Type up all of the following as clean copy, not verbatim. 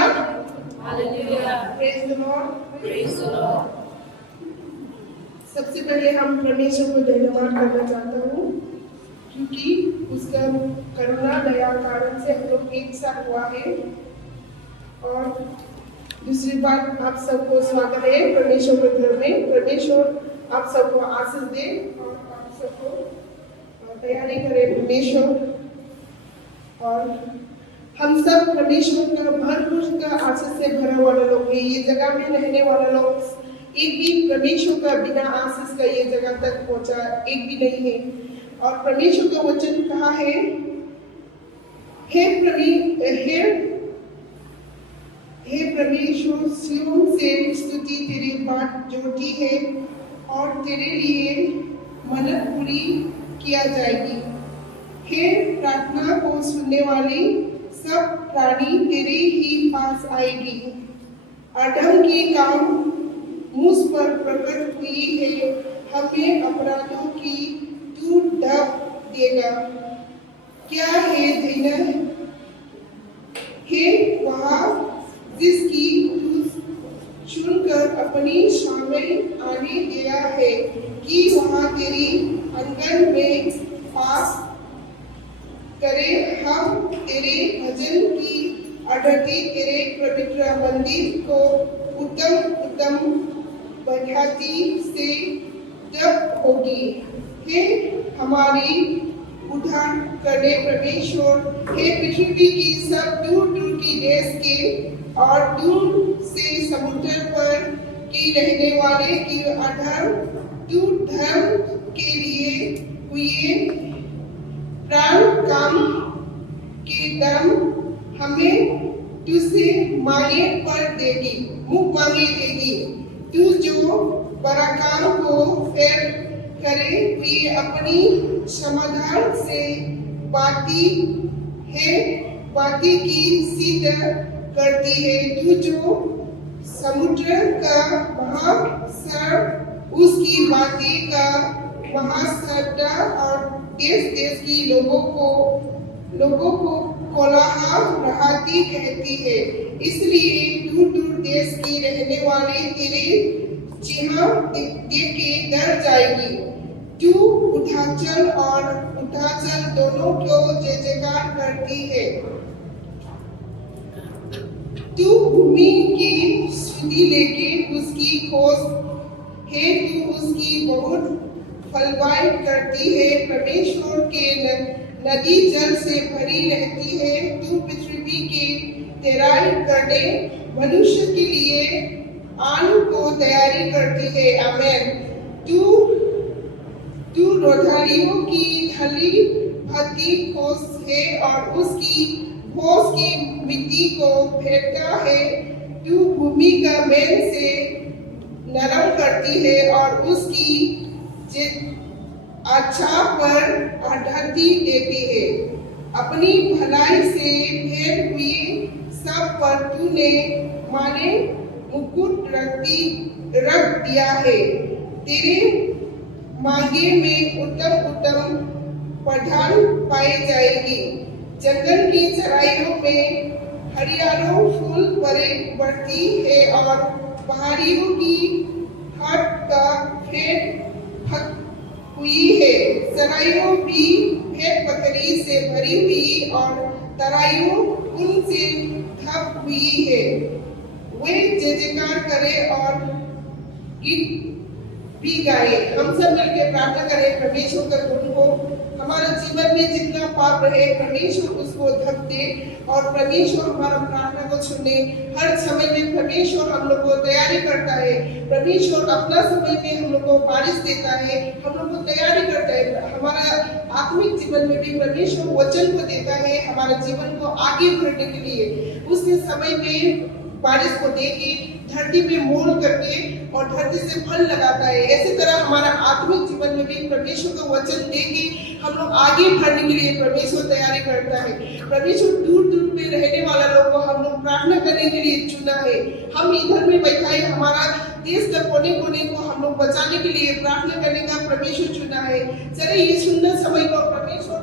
Hallelujah, praise the Lord. Praise the Lord. सबसे पहले हम परमेश्वर को धन्यवाद करना चाहता हूँ क्योंकि उसका करुणा दया कारण से हम लोग एक साथ हुआ है। और दूसरी बात, आप सबको स्वागत है परमेश्वर के घर में। परमेश्वर आप सबको आशीष दे और आप सबको तैयारी करे परमेश्वर। और हम सब परमेश्वर का भरपूर का आशीष से भरा वाला लोग हैं। ये जगह में रहने वाला लोग एक भी परमेश्वर का बिना आशीष का ये जगह तक पहुंचा एक भी नहीं है। और परमेश्वर का वचन कहा है, हे परमेश्वर, सियोन से स्तुति तेरी बात जोटी है और तेरे लिए मन्नत पूरी किया जाएगी। हे प्रार्थना को सुनने वाली सब प्राणी तेरे ही पास आएगी। अधर्म की काम मुझ पर प्रकट हुई है, हमें अपराधों की तू ढक देगा। क्या है धन्य है वहाँ जिसकी तू चुनकर अपनी शामिल आने गया है कि वहाँ तेरी आंगन में पास करे। हम तेरे भजन की अड़ती तेरे पवित्र मंदिर को उत्तम उत्तम बधाती से जब होगी। हे हमारी उद्धार करने परमेश्वर, हे पृथ्वी की सब दूर दूर की देश के और दूर से समुद्र पर की रहने वाले की अधर्म तू धर्म के लिए हुए प्राण काम के दम हमें तुझसे मांगे पर देगी, मुख मांगे देगी। तू जो बड़ा काम को फेर करे हुए अपनी समाधान से बाती की सिद्ध करती है। तू जो समुद्र का महासागर उसकी बातें का महासत्ता और देश देश की लोगों को कोलाहल रहती कहती है। इसलिए दूर दूर देश की रहने वाले तेरे चिन्ह देख के डर जाएगी। तू उठाचल और उठाचल दोनों को जय जयकार करती है। तू भूमि की सुधि लेके उसकी खोज है, तू उसकी बहुत फलवाई करती है। परमेश्वर के नदी जल से भरी रहती है। तू पृथ्वी की तैराई करने मनुष्य के लिए अन्न को तैयारी करती है। आमेन। तू रोधारियों की ढली भक्ति खोज है और उसकी भोज की मिट्टी को फेंकता है। तू भूमि का मैल से नरम करती है और उसकी अच्छा पर आढ़ती देती है। अपनी भलाई से भेद हुई सब पर तूने माने मुकुट रख दिया है। तेरे मांगे में उत्तम उत्तम प्रधान पाई जाएगी। जंगल की चराइयों में हरियालो फूल बढ़ती है और पहाड़ियों की हट का फेंट हुई है। सराइयों भी भेड़ बकरी से भरी हुई और तराइयों उन से ढक हुई है। वे जय जयकार करे और गीत भी गाए। हम सब मिलकर प्रार्थना करें परमेश्वर का गुण को हमारे जीवन में जितना पाप रहे परमेश्वर उसको ढक दे और परमेश्वर हमारा प्रार्थना को सुने। हर समय में परमेश्वर हम लोग को तैयारी करता है। परमेश्वर अपना समय में हम लोग को बारिश देता है, हम लोग को तैयारी करता है। हमारा आत्मिक जीवन में भी परमेश्वर वचन को देता है हमारे जीवन को आगे बढ़ने के लिए। उसके समय में बारिश को देके धरती पे मोड़ करके और धरती से फल लगाता है। ऐसी तरह हमारा आत्मिक जीवन में भी परमेश्वर का वचन देके हम लोग आगे बढ़ने के लिए परमेश्वर तैयारी करता है। परमेश्वर दूर दूर पे रहने वाला लोग को हम लोग प्रार्थना करने के लिए चुना है। हम इधर में बैठा है, हमारा देश का कोने कोने को हम लोग बचाने के लिए प्रार्थना करने का परमेश्वर चुना है। चले ये सुंदर समय को परमेश्वर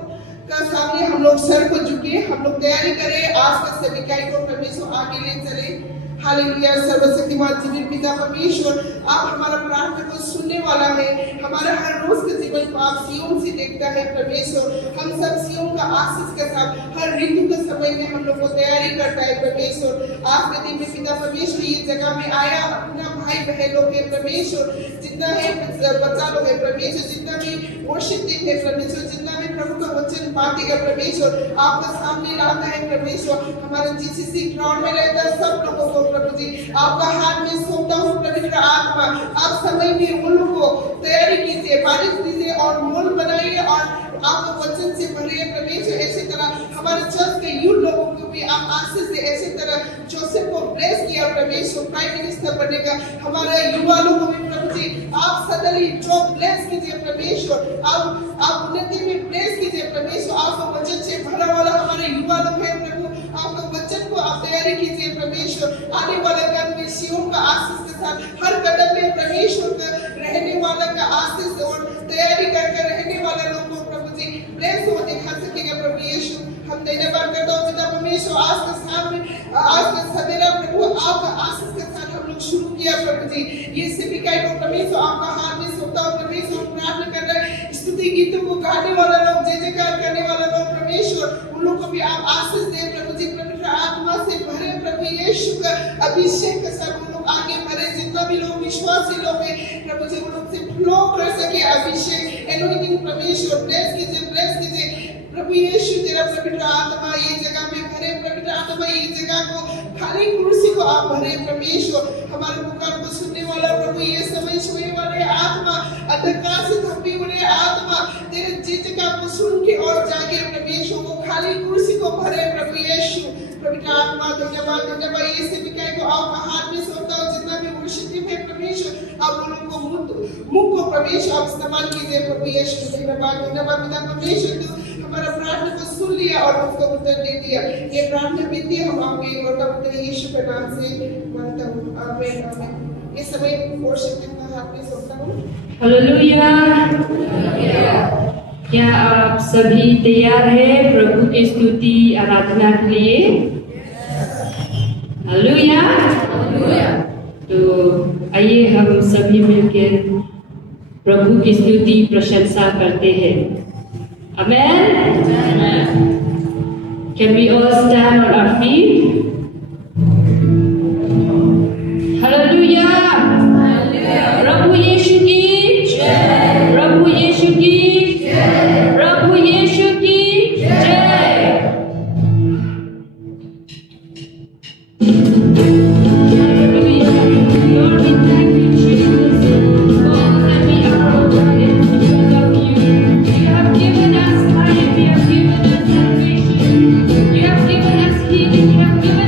का का सामने हम लोग सर को झुके, हम लोग तैयारी करें आज का सेविकाई को परमेश्वर आगे ले चले। हालेलुया। सर्वशक्तिमान जीवित पिता परमेश्वर, आप हमारा प्रार्थना को सुनने वाला है। हमारा हर रोज का जीवन को आप सियोन से देखता है परमेश्वर। हम सब सियोन का आशीष के साथ हर ऋतु के समय में हम लोग को तैयारी करता है परमेश्वर। आज के दिन में पिता परमेश्वर ये जगह में आया, अपना भाई बहन लोग है परमेश्वर, जितना है बच्चा लोग है परमेश्वर, जितना भी वर्शिप टीम है परमेश्वर, जितना भी प्रभु का वचन बातेगा परमेश्वर, आपका सामने लाता है परमेश्वर। हमारे जीसीसी ग्राउंड में रहता है सब लोगों को प्रभु जी आपका हाथ में सौंपता हूँ पवित्र आत्मा। आप समय में उन लोगों को तैयारी कीजिए, बारिश दीजिए और मोल बनाइए और आपके वचन से भरिए परमेश्वर। ऐसी तरह हमारे चर्च के यूथ लोगों को भी आप आशीष से, ऐसी तरह जोसेफ को ब्लेस किया परमेश्वर प्राइम मिनिस्टर बनने का, हमारे युवा लोगों को भी प्रभु जी आप सदली जो ब्लेस कीजिए परमेश्वर। आप उन्नति में ब्लेस कीजिए परमेश्वर। आपको वचन से भरा वाला हमारे युवा लोग है प्रभु, आपके वचन को आप तैयारी कीजिए परमेश्वर। आने वाले काल में सियोन का आशीष के साथ हर कदम में परमेश्वर का रहने वाला का आशीष और तैयारी करके रहने वाले लोगों को प्रभु जी ब्लेस हो दिखा सकेगा प्रभु यीशु। हम धन्यवाद करता हूँ पिता परमेश्वर, आज के सामने आज का सवेरा प्रभु आपका आशीष के साथ हम लोग शुरू किया प्रभु जी। ये सेविकाई को परमेश्वर आपका हाथ में सौंपता हूँ परमेश्वर। प्रार्थना कर रहे हैं स्तुति गीतों को गाने वाला लोग, जय जयकार करने वाला लोग परमेश्वर, उन लोगों को भी आप आशीष दें प्रभु जी। पवित्र आत्मा से भरे प्रभु यीशु का अभिषेक के साथ उन लोग आगे बढ़े। जितना भी लोग विश्वासी लोग हैं प्रभु जी उन लोग से फ्लो कर सके अभिषेक एनोइंटिंग परमेश्वर। ब्लेस कीजिए प्रभु यीशु। तेरा पवित्र आत्मा ये जगह में भरे, पवित्र आत्मा ये जगह को खाली कुर्सी को आप भरे परमेश्वर। हमारे पुकार को सुनने वाला प्रभु ये समय सोए वाले आत्मा, अंधकार से थपी हुए आत्मा तेरे जिज्ञा को सुन के और जागे परमेश्वर को खाली कुर्सी को भरे प्रभु यीशु। पवित्र आत्मा धन्यवाद ये सेविकाई को आपका हाथ में सौंपता हूं। जितना भी वर्शिप है परमेश्वर आप उन लोगों को मुख को परमेश्वर आप इस्तेमाल कीजिए प्रभु यीशु। धन्यवाद पिता परमेश्वर, तू हमारा प्रार्थना को सुन लिया और उसको उत्तर दे दिया। ये प्रार्थना विनती हम आपके और पवित्र यीशु के नाम से मांगता हूँ, आमीन आमीन। इस समय वर्शिप टीम का हाथ में सौंपता हूँ। हालेलुया। क्या आप सभी तैयार हैं प्रभु की स्तुति आराधना के लिए? हालेलुया। तो आइए हम सभी मिलकर प्रभु की स्तुति प्रशंसा करते हैं। आमेन। Can we all stand on our feet? हालेलुया। प्रभु यीशु की जय, प्रभु यीशु की जय, प्रभु यीशु की जय। Lord, we thank you, Jesus, for all that we are, Lord, because of you. You have given us life, you have given us salvation, you have given us healing, you have given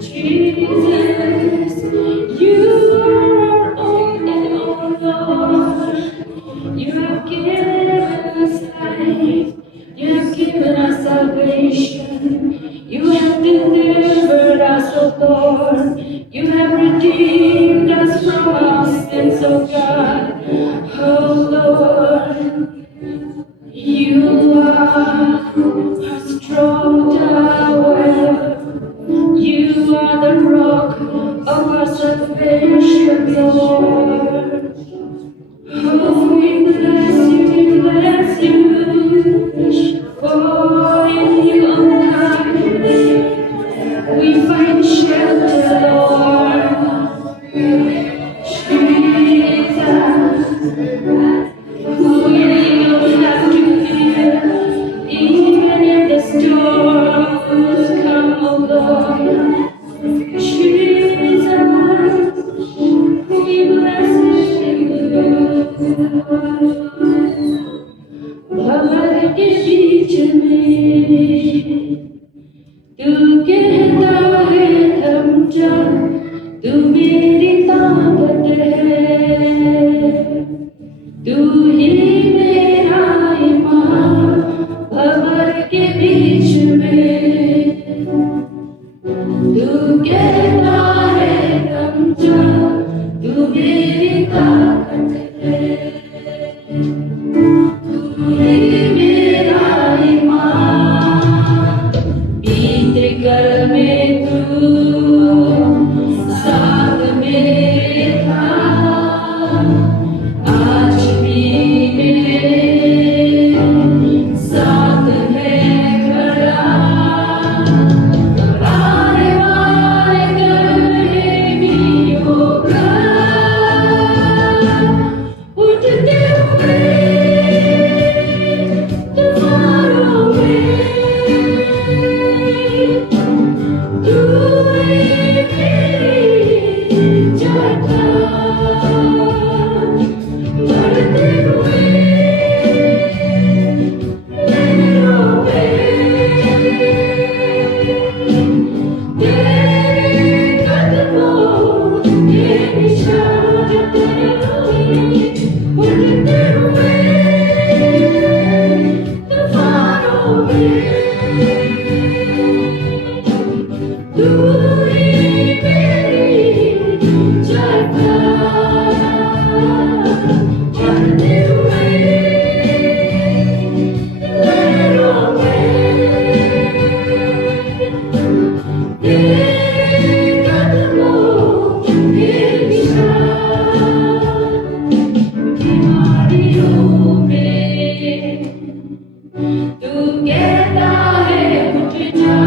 Jesus, you are all in all, Lord. You have given us life. You have given us salvation. You have delivered us, O Lord. You have redeemed us from our sins, O God. Oh Lord, you are a strong tower. You are the rock of our salvation, Lord. Oh, we bless you, for in you only we find shelter, Lord. Jesus, we don't have to fear, even if the storms come, oh Lord. Jesus, we bless you. भवर के बीच में तू कहता है थम जा, तू मेरी ताकत है, तू ही मेरा ईमान। भवर के बीच में तू कहता है थम जा, तू मेरी ताकत है, तू ही मेरा ईमान। बीते कल में तू साथ मेरे था, आज भी मेरे साथ है खड़ा। घबराने वाले कहे भी होगा, उठते हुए तूफानों में तू ही मेरी चट्टान। बढ़ते हुए लहरों में तेरे कदमों के निशान। उड़ते हुए तूफानों में तू ही मेरी चट्टान। बढ़ते हुए लहरों में तेरे कदमों के निशान। बीमारियों में तू कहता है उठ जा,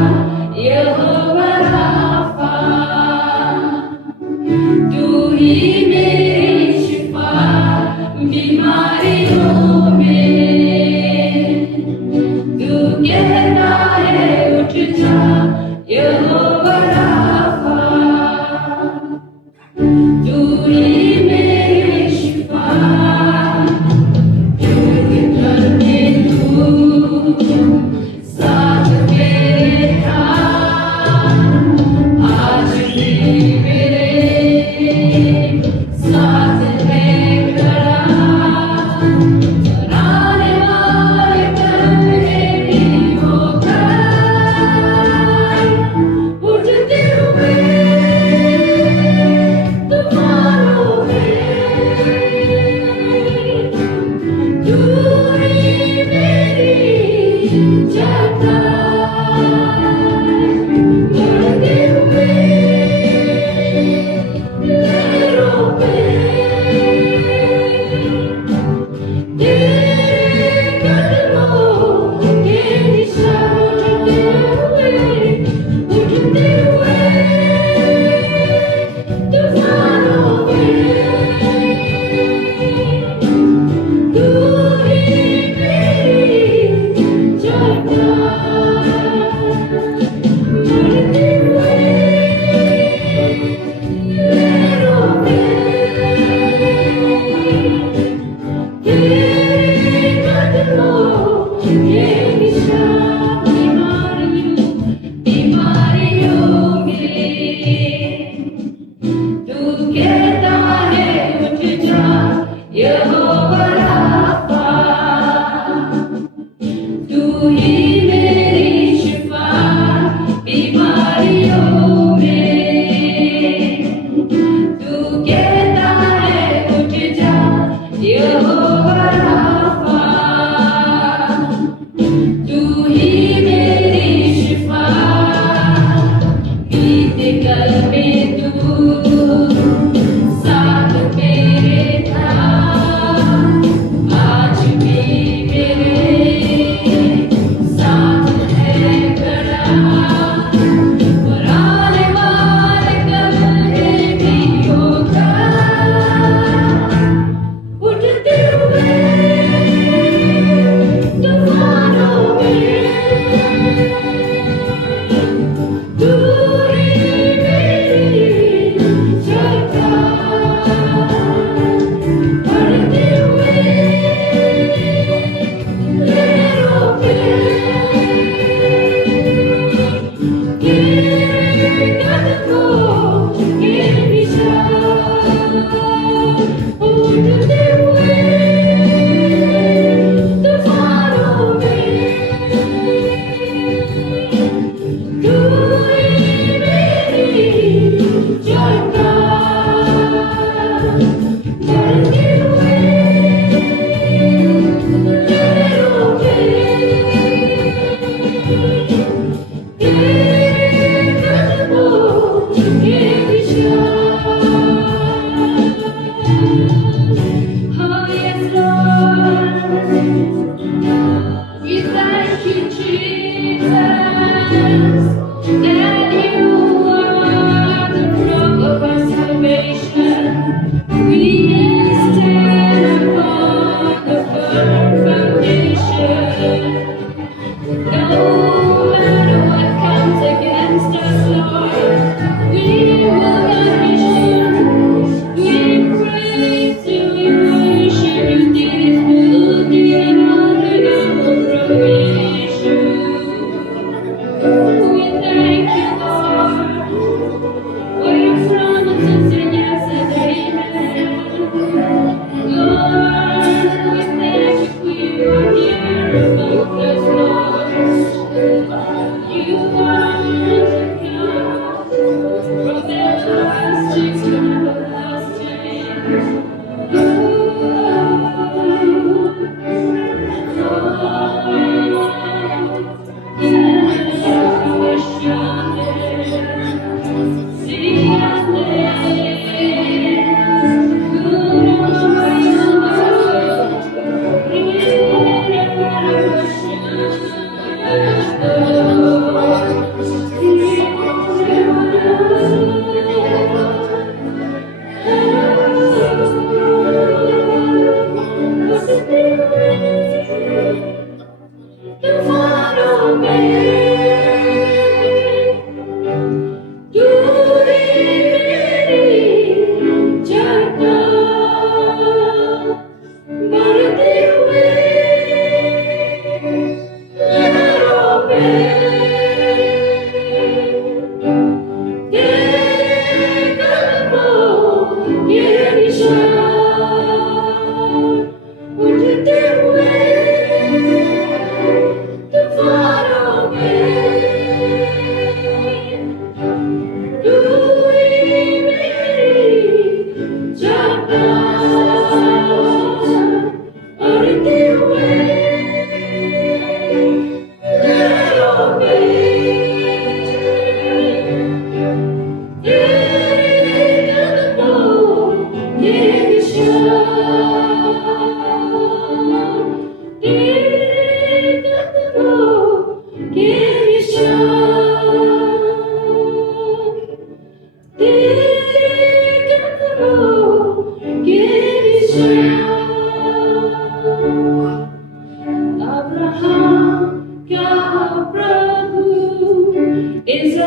यहोवा राफा। तू ही मेरी शिफा। बीमारियों में तू कहता है उठ जा, यहोवा राफा। तू ही मेरी शिफा। घर में तू साथ मेरे था, आज भी मेरे साथ है खड़ा। डराने वाले कहे भी होगा, उठते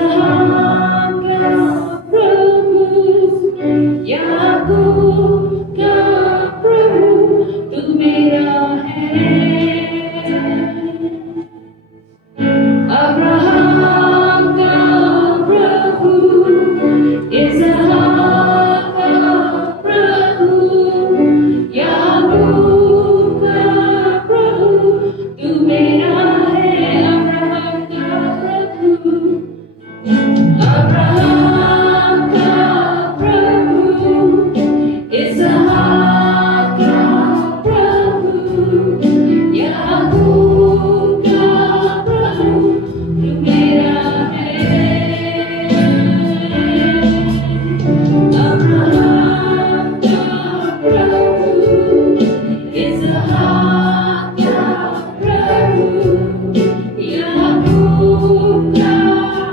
इसहाक का प्रभु, याकूब का प्रभु तू मेरा है। अब्राहम का प्रभु, इसहाक का प्रभु, याकूब का प्रभु तू मेरा है। अब्राहम का प्रभु, अब्राहम का प्रभु, इसहाक का प्रभु, याकूब का प्रभु तू मेरा है। अब्राहम का प्रभु, इसहाक का प्रभु, याकूब का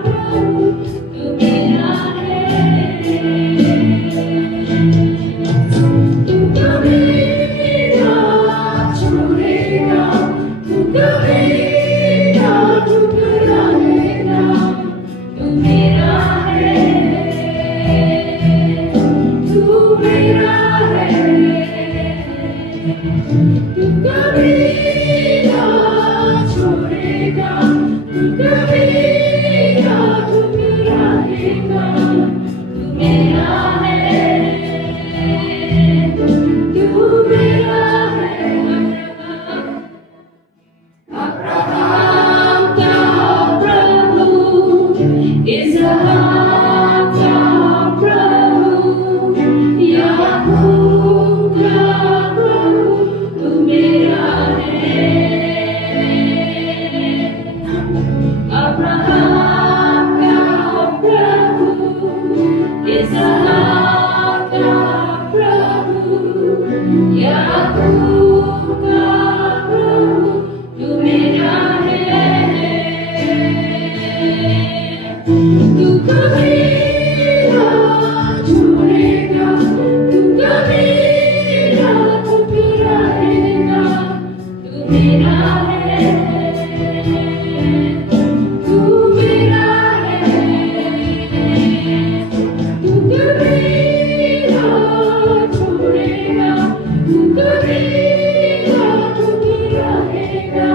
प्रभु तू मेरा है। तू कभी ना छोड़ेगा, तू कभी ना ठुकराएगा, तू मेरा है, तू मेरा है। तू कभी ना छोड़ेगा, तू कभी ना ठुकराएगा, तू मेरा है, तू मेरा है। अब्राहम का प्रभु, इसहाक का प्रभु, याकूब का प्रभु तू मेरा है। अब्राहम का प्रभु, इसहाक का प्रभु, याकूब का प्रभु तू मेरा है। तू कभी ना छोड़ेगा, तू कभी ना ठुकराएगा, तू मेरा है, तू मेरा है। तू कभी ना छोड़ेगा, तू कभी ना ठुकराएगा,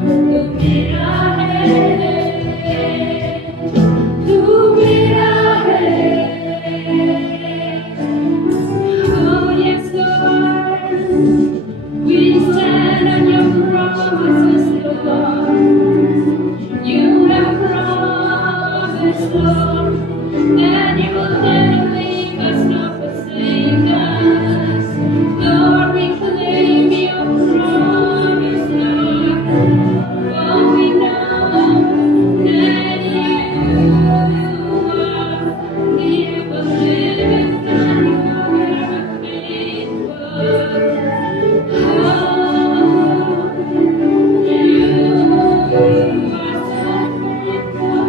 तू मेरा है, तू मेरा है। Oh yes Lord, we stand on your promises, Lord. You have promised, Lord, that you will never leave us nor forsake us. Lord, we claim your promise, Lord. For we know that you are the ever-living God, you are ever faithful. Oh, you are so faithful.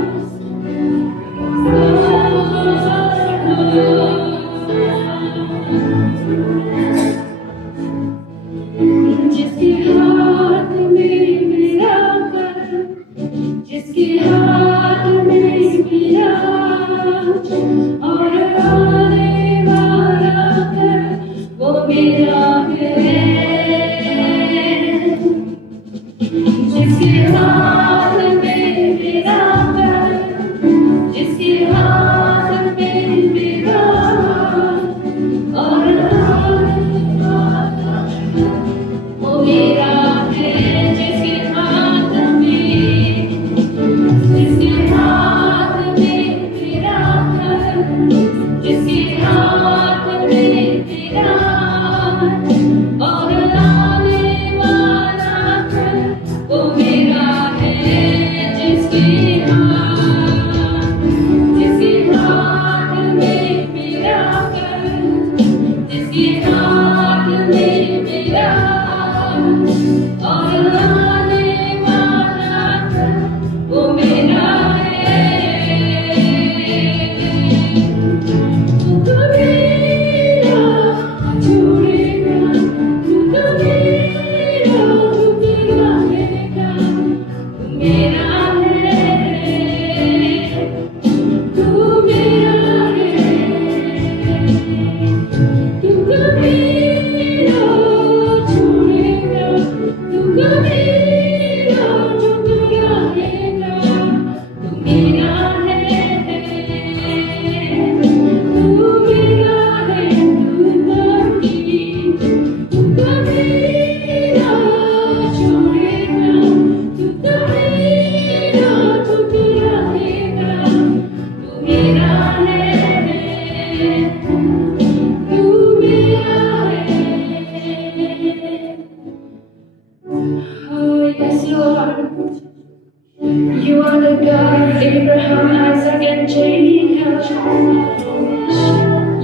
can change us.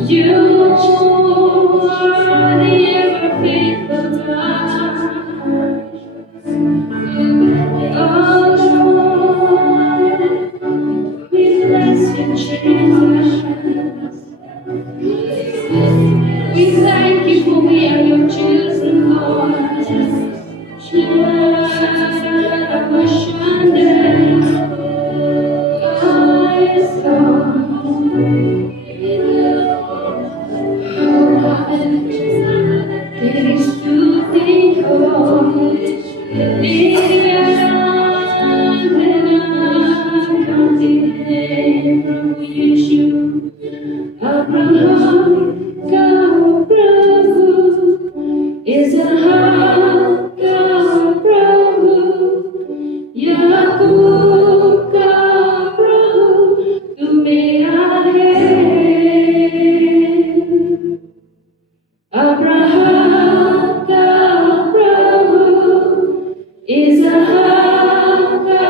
You are the ever faithful God. Oh Lord, we bless you, Jesus. We thank you for we are your chosen Lord. Is a Yakub का प्रभु तू मेरा है Abraham का प्रभु इसहाक का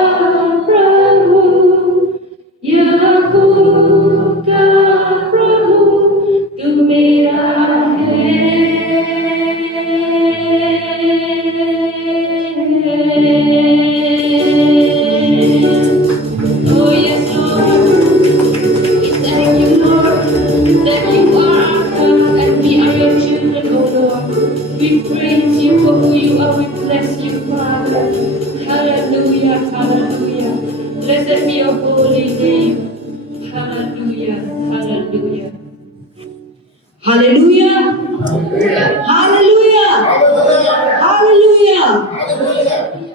प्रभु याकूब का प्रभु तू मेरा Oh yes, Lord. We thank you, Lord, that you are our God and we are your children, oh Lord. We praise you for who you are. We bless you, Father. Hallelujah, hallelujah. Blessed be your holy name. Hallelujah, hallelujah. Hallelujah हालेलुया hallelujah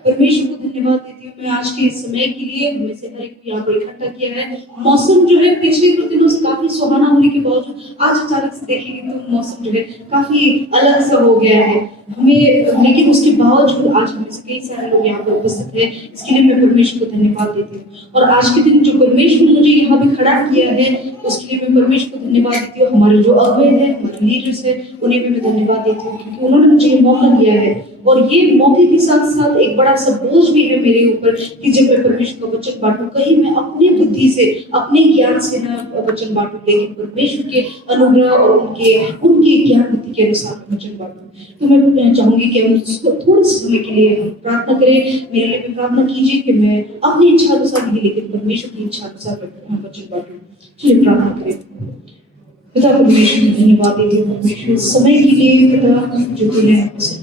परमेश्वर को धन्यवाद देती हूँ मैं आज के इस समय के लिए हमें से हर एक को यहाँ पर इकट्ठा किया है। मौसम जो है पिछले 2 दिनों से काफी सुहाना होने के बावजूद आज अचानक से देखेंगे तो मौसम जो है काफी अलग सा हो गया है हमें, लेकिन उसके बावजूद आज हमें से कई सारे लोग यहाँ पर उपस्थित है। इसके लिए मैं परमेश्वर को धन्यवाद देती हूँ और आज के दिन जो परमेश्वर ने मुझे यहाँ पे खड़ा किया है उसके लिए मैं परमेश्वर को धन्यवाद देती हूँ। हमारे जो अगुवे हैं, हमारे लीडर्स हैं, उन्हें भी मैं धन्यवाद देती हूँ क्योंकि उन्होंने मुझे ये मौका दिया है और ये मौके के साथ साथ एक बड़ा सा बोझ भी है मेरे ऊपर कि जब मैं परमेश्वर का वचन बांटूं कहीं मैं अपनी बुद्धि से अपने ज्ञान से न वचन बांटूं लेकिन परमेश्वर के अनुग्रह और उनके ज्ञान बुद्धि के अनुसार वचन बांटूं। तो मैं चाहूंगी कि हम थोड़े समय के लिए हम प्रार्थना करें। मेरे लिए भी प्रार्थना कीजिए कि मैं अपनी इच्छा अनुसार नहीं लेकिन परमेश्वर की इच्छा अनुसार वचन बांटूं। चलिए प्रार्थना करें। पिता परमेश्वर को धन्यवाद देती हूँ परमेश्वर समय के लिए पिता जो तूने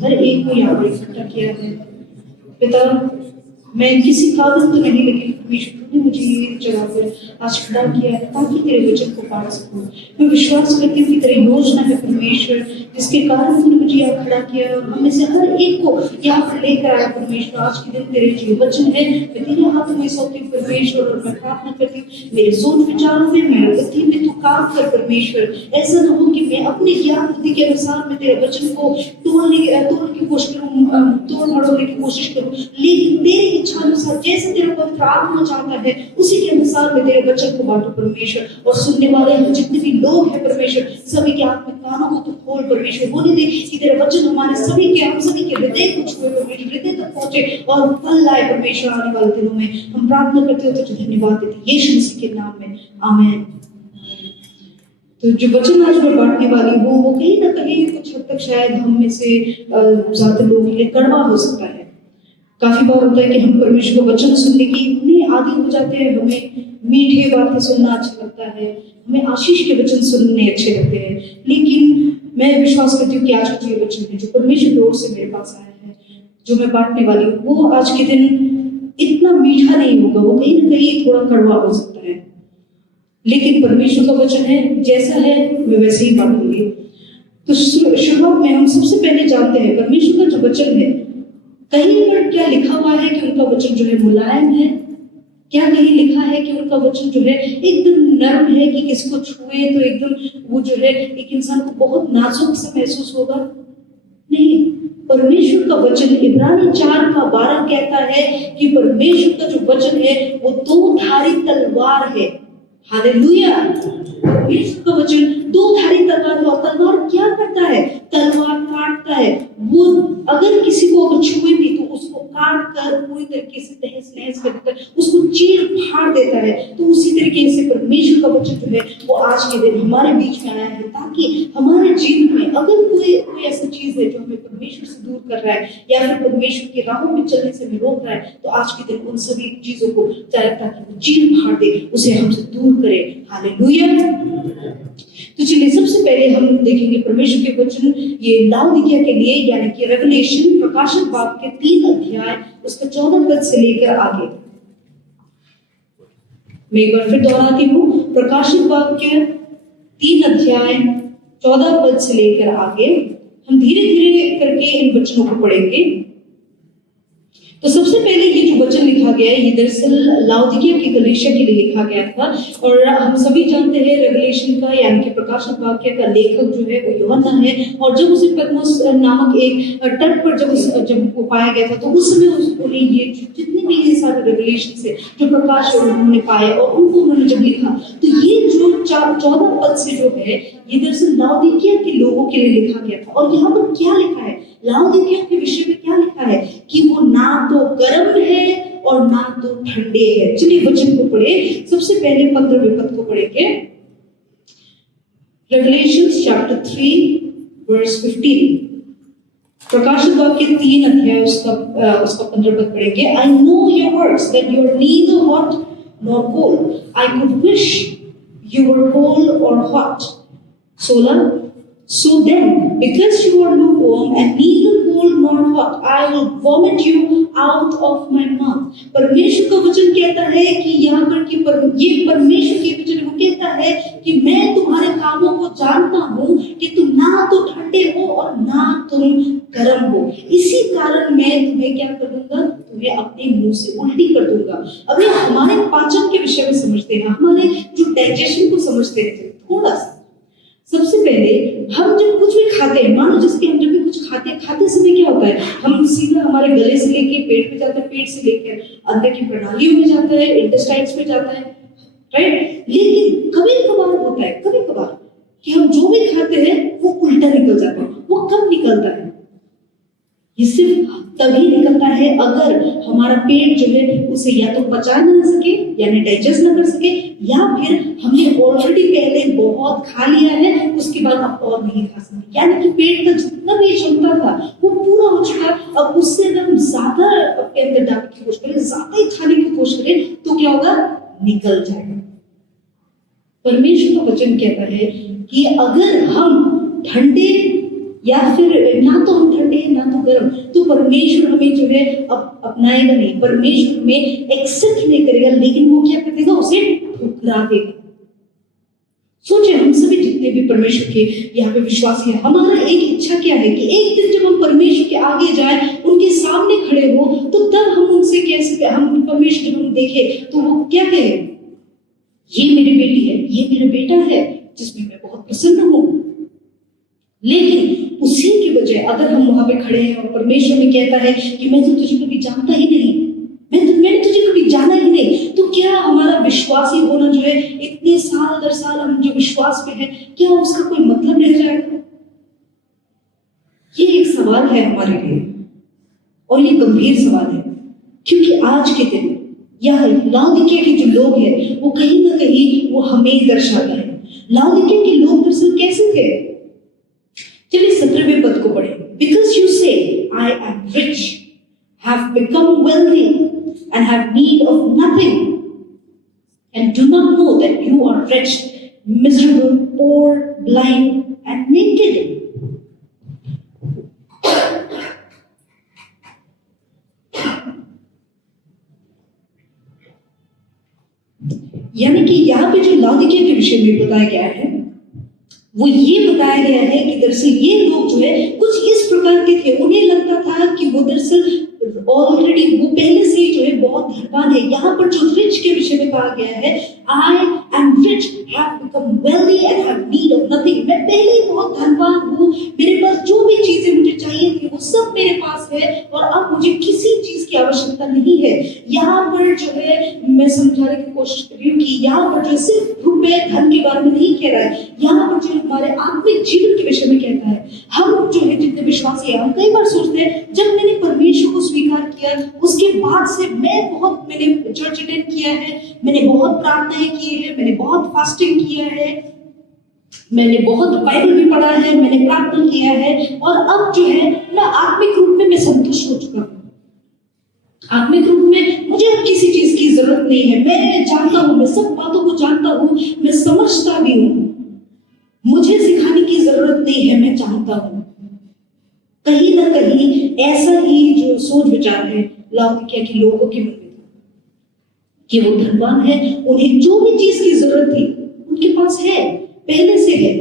हर एक को यहाँ पर इकट्ठा किया है। पिता मैं किसी काबिल तो नहीं लेकिन परमेश्वर तूने मुझे ये जगह पर आज खड़ा किया है ताकि तेरे वचन को पढ़ सकूं। मैं विश्वास करती हूँ कि तेरी योजना है परमेश्वर जिसके कारण तूने मुझे यहाँ खड़ा किया है और हमें से हर एक को यहाँ पर लेकर आया परमेश्वर। आज के दिन तेरे जो वचन है मैं तेरे हाथों में सौंपती हूँ परमेश्वर और मैं प्रार्थना करती हूँ मेरे सोच विचारों में मेरे बुद्धि में तू काम कर परमेश्वर। ऐसा न हो कि मैं अपने ज्ञान बुद्धि के अनुसार मैं तेरे वचन को तोड़ने की कोशिश करूँ, तोड़ मरोड़ने की कोशिश करूँ, लेकिन तेरी इच्छा अनुसार जैसे तेरा पवित्र आत्मा चाहता है उसी के अनुसार मैं तेरे वचन को बांटू परमेश्वर। और सुनने वाले जितने भी लोग हैं परमेश्वर सभी के आत्मिक कानों को तो खोल परमेश्वर। होने दे कि तेरा वचन हमारे सभी के हम सभी के हृदय को छुए परमेश्वर, हृदय तक पहुंचे और फल लाए परमेश्वर। आने वाले दिनों में हम प्रार्थना करते हो तुझे धन्यवाद देते यीशु मसीह के नाम में आमीन। तो जो वचन आज मैं बांटने वाली हूँ वो कहीं ना कहीं कुछ हद तक शायद हम में से ज्यादा लोगों के लिए कड़वा हो सकता है। काफी बार होता है कि हम परमेश्वर का वचन सुनने की इतने आदी हो जाते हैं, हमें मीठे बातें सुनना अच्छा लगता है, हमें आशीष के वचन सुनने अच्छे लगते हैं, लेकिन मैं विश्वास करती हूँ कि आज का जो वचन है जो परमेश्वर की ओर से मेरे पास आया है जो मैं बांटने वाली हूँ वो आज के दिन इतना मीठा नहीं होगा, वो कहीं ना कहीं थोड़ा कड़वा हो सकता है, लेकिन परमेश्वर का वचन है जैसा है मैं वैसे ही बांटूंगी। तो शुरुआत में हम सबसे पहले जानते हैं परमेश्वर का जो वचन है कहीं पर क्या लिखा हुआ है कि उनका वचन जो है मुलायम है, क्या कहीं लिखा है कि उनका वचन जो है एकदम नरम है कि किसको छुए तो एकदम वो जो है एक इंसान को बहुत नाजुक सा महसूस होगा? नहीं, परमेश्वर का वचन इब्रानी 4:12 कहता है कि परमेश्वर का जो वचन है वो 2 धारी तलवार है। हालेलुया। परमेश्वर का वचन दो धारी तलवार है, और तलवार क्या करता है? तलवार काटता है। वो अगर किसी को अगर छुए भी तो उसको काट कर पूरी तरीके से तहस नहस कर देता है, उसको चीर फाड़ देता है। तो उसी तरीके से परमेश्वर का वचन जो है वो आज के दिन हमारे बीच में आया है, ताकि हमारे जीवन में अगर कोई ऐसा चीज है जो हमें परमेश्वर से दूर कर रहा है या फिर परमेश्वर की राहों में चलने से हमें रोक रहा है, तो आज के दिन उन सभी चीजों को ताकि चीर फाड़ दे, उसे हमसे दूर करे। हालेलुया। तो चलिए सबसे पहले हम देखेंगे परमेश्वर के वचन ये लाउदिकिया के लिए, यानी कि रेवलेशन प्रकाशित वाक्य 3 अध्याय उसका 14 पद से लेकर आगे। मैं एक बार फिर दोहराती हूँ, प्रकाशित वाक्य 3 अध्याय 14 पद से लेकर आगे। हम धीरे धीरे करके इन वचनों को पढ़ेंगे। तो सबसे पहले ये जो वचन लिखा गया है ये दरअसल लाउदिकिया की कलीसिया के लिए लिखा गया था, और हम सभी जानते हैं रेवलेशन का यानी कि प्रकाशित वाक्य का लेखक जो है वो यूहन्ना है। और जब उसे पतमोस नामक एक तट पर जब वो पाया गया था, तो उस समय उन्होंने ये जितने भी ये सारे रेवलेशन से जो प्रकाश उन्होंने पाए और उनको उन्होंने जब लिखा, तो ये जो 14 पद से जो है ये दरअसल लाउदिकिया के लोगों के लिए लिखा गया था। और यहाँ पर क्या लिखा है? लाउदिकिया के विषय में क्या लिखा है कि वो ना तो गर्म है और ना तो ठंडे है। चलिए वचन को पढ़े। सबसे पहले 15वें पद को पढ़ेंगे। Revelations chapter 3 verse 15। प्रकाशित वाक्य 3 अध्याय उसका 15 पद पढ़ेंगे। I know your works that you are neither hot nor cold. I could wish you were cold और hot. 16 So then, because you are lukewarm and neither cold nor hot, I will vomit you out of my mouth. परमेश्वर का वचन कहता है कि यहाँ पर कि ये परमेश्वर के वचन को कहता है कि मैं तुम्हारे कामों को जानता हूँ कि तुम ना तो ठंडे हो और ना तुम गर्म हो, इसी कारण मैं तुम्हें क्या कर दूंगा? तुम्हें अपने मुंह से उल्टी कर दूंगा। अभी हमारे पाचन के विषय में समझते हैं, हमारे जो डाइजेशन को समझते हैं थोड़ा सा। सबसे पहले हम जब कुछ भी खाते हैं, मान लो जैसे हम जब भी कुछ खाते समय क्या होता है, हम सीधा हमारे गले से लेके पेट पे जाता है, पेट से लेकर अंदर की प्रणालियों में जाता है, इंटेस्टाइन्स में जाता है, राइट। लेकिन कभी कभार होता है, कभी कभार कि हम जो भी खाते हैं वो उल्टा निकल जाता है। वो कब निकलता है? ये सिर्फ तभी निकलता है अगर हमारा पेट जो है उसे या तो पचा ना सके यानी डाइजेस्ट ना कर सके, या फिर हमने ऑलरेडी पहले बहुत खा लिया है उसके बाद अब और नहीं खा सकते, यानी कि पेट का जितना भी क्षमता था वो पूरा हो चुका। अब उससे अगर हम ज्यादा अपने अंदर डालने की कोशिश करें, ज्यादा ही खाने की कोशिश करें, तो क्या होगा? निकल जाएगा। परमेश्वर का वचन कहता है कि अगर हम ठंडे या फिर ना तो हम ठंडे ना तो गर्म, तो परमेश्वर हमें जो है अपनाएगा नहीं, परमेश्वर हमें एक्सेप्ट नहीं करेगा, लेकिन वो क्या कर देगा? उसे ठुकरा देगा। सोचिए हम सभी जितने भी परमेश्वर के यहाँ पे विश्वासी हैं, हमारा एक इच्छा क्या है कि एक दिन जब हम परमेश्वर के आगे जाए, उनके सामने खड़े हो, तो तब हम उनसे कैसे हम परमेश्वर जब हम देखे तो वो क्या कहे? ये मेरी बेटी है, ये मेरा बेटा है जिसमें मैं बहुत प्रसन्न हूँ। लेकिन उसी की वजह अगर हम वहां पे खड़े हैं और परमेश्वर में कहता है कि मैं तो तुझे कभी जानता ही नहीं, मैंने तुझे कभी जाना ही नहीं, तो क्या हमारा विश्वासी होना जो है इतने साल दर साल हम जो विश्वास में है, क्या उसका कोई मतलब रह जाएगा? ये एक सवाल है हमारे लिए, और ये गंभीर सवाल है, क्योंकि आज के दिन यह लाउदिकिया के जो लोग हैं वो कहीं ना कहीं वो हमें दर्शाते हैं। लाउदिकिया के लोग दरअसल कैसे थे? चलिए 17वें पद को पढ़ें। Because you say, I am rich, have become wealthy, and have need of nothing, and do not know that you are wretched, miserable, poor, blind, and naked. यानी कि यहाँ पे जो लाउदिकिया के विषय में बताया गया है वो ये बताया गया है कि दरअसल ये लोग जो है कुछ इस प्रकार के थे, उन्हें लगता था कि वो दरअसल ऑलरेडी वो पहले से ही जो है बहुत धनवान है। यहाँ पर जो रिच के विषय में कहा गया है, I am rich, have become wealthy and have need of nothing. मैं पहले ही बहुत धनवान हूँ, मेरे पास जो भी चीजें मुझे चाहिए थी वो सब मेरे पास है, और अब मुझे किसी चीज की आवश्यकता नहीं है। यहाँ पर जो है मैं समझाने की कोशिश कर रही हूँ कि यहाँ पर जो सिर्फ रुपए धन के बारे में नहीं कह रहा है, यहाँ पर जो हमारे आत्मिक जीवन के विषय में कहता है। हम जो है जितने विश्वासी हैं, हम कई बार सोचते हैं जब मैंने परमेश्वर को स्वीकार किया उसके बाद से मैंने चर्च अटेंड किया है, मैंने बहुत प्रार्थनाएं की है, मैंने बहुत फास्टिंग किया है, मैंने बहुत बाइबल भी पढ़ा है, मैंने प्रार्थना किया है, और अब जो है ना आत्मिक रूप में मैं संतुष्ट हो चुका हूँ। आत्मिक रूप में मुझे अब किसी चीज की जरूरत नहीं है। मैं जानता हूँ, मैं सब बातों को जानता हूँ, मैं समझता भी हूँ, मुझे सिखाने की जरूरत नहीं है, मैं जानता हूँ। कहीं ना कहीं ऐसा ही जो सोच विचार है लाउदिकिया के लोगों के मन में था कि वो धनवान है, उन्हें जो भी चीज की जरूरत थी उनके पास है, पहले से है।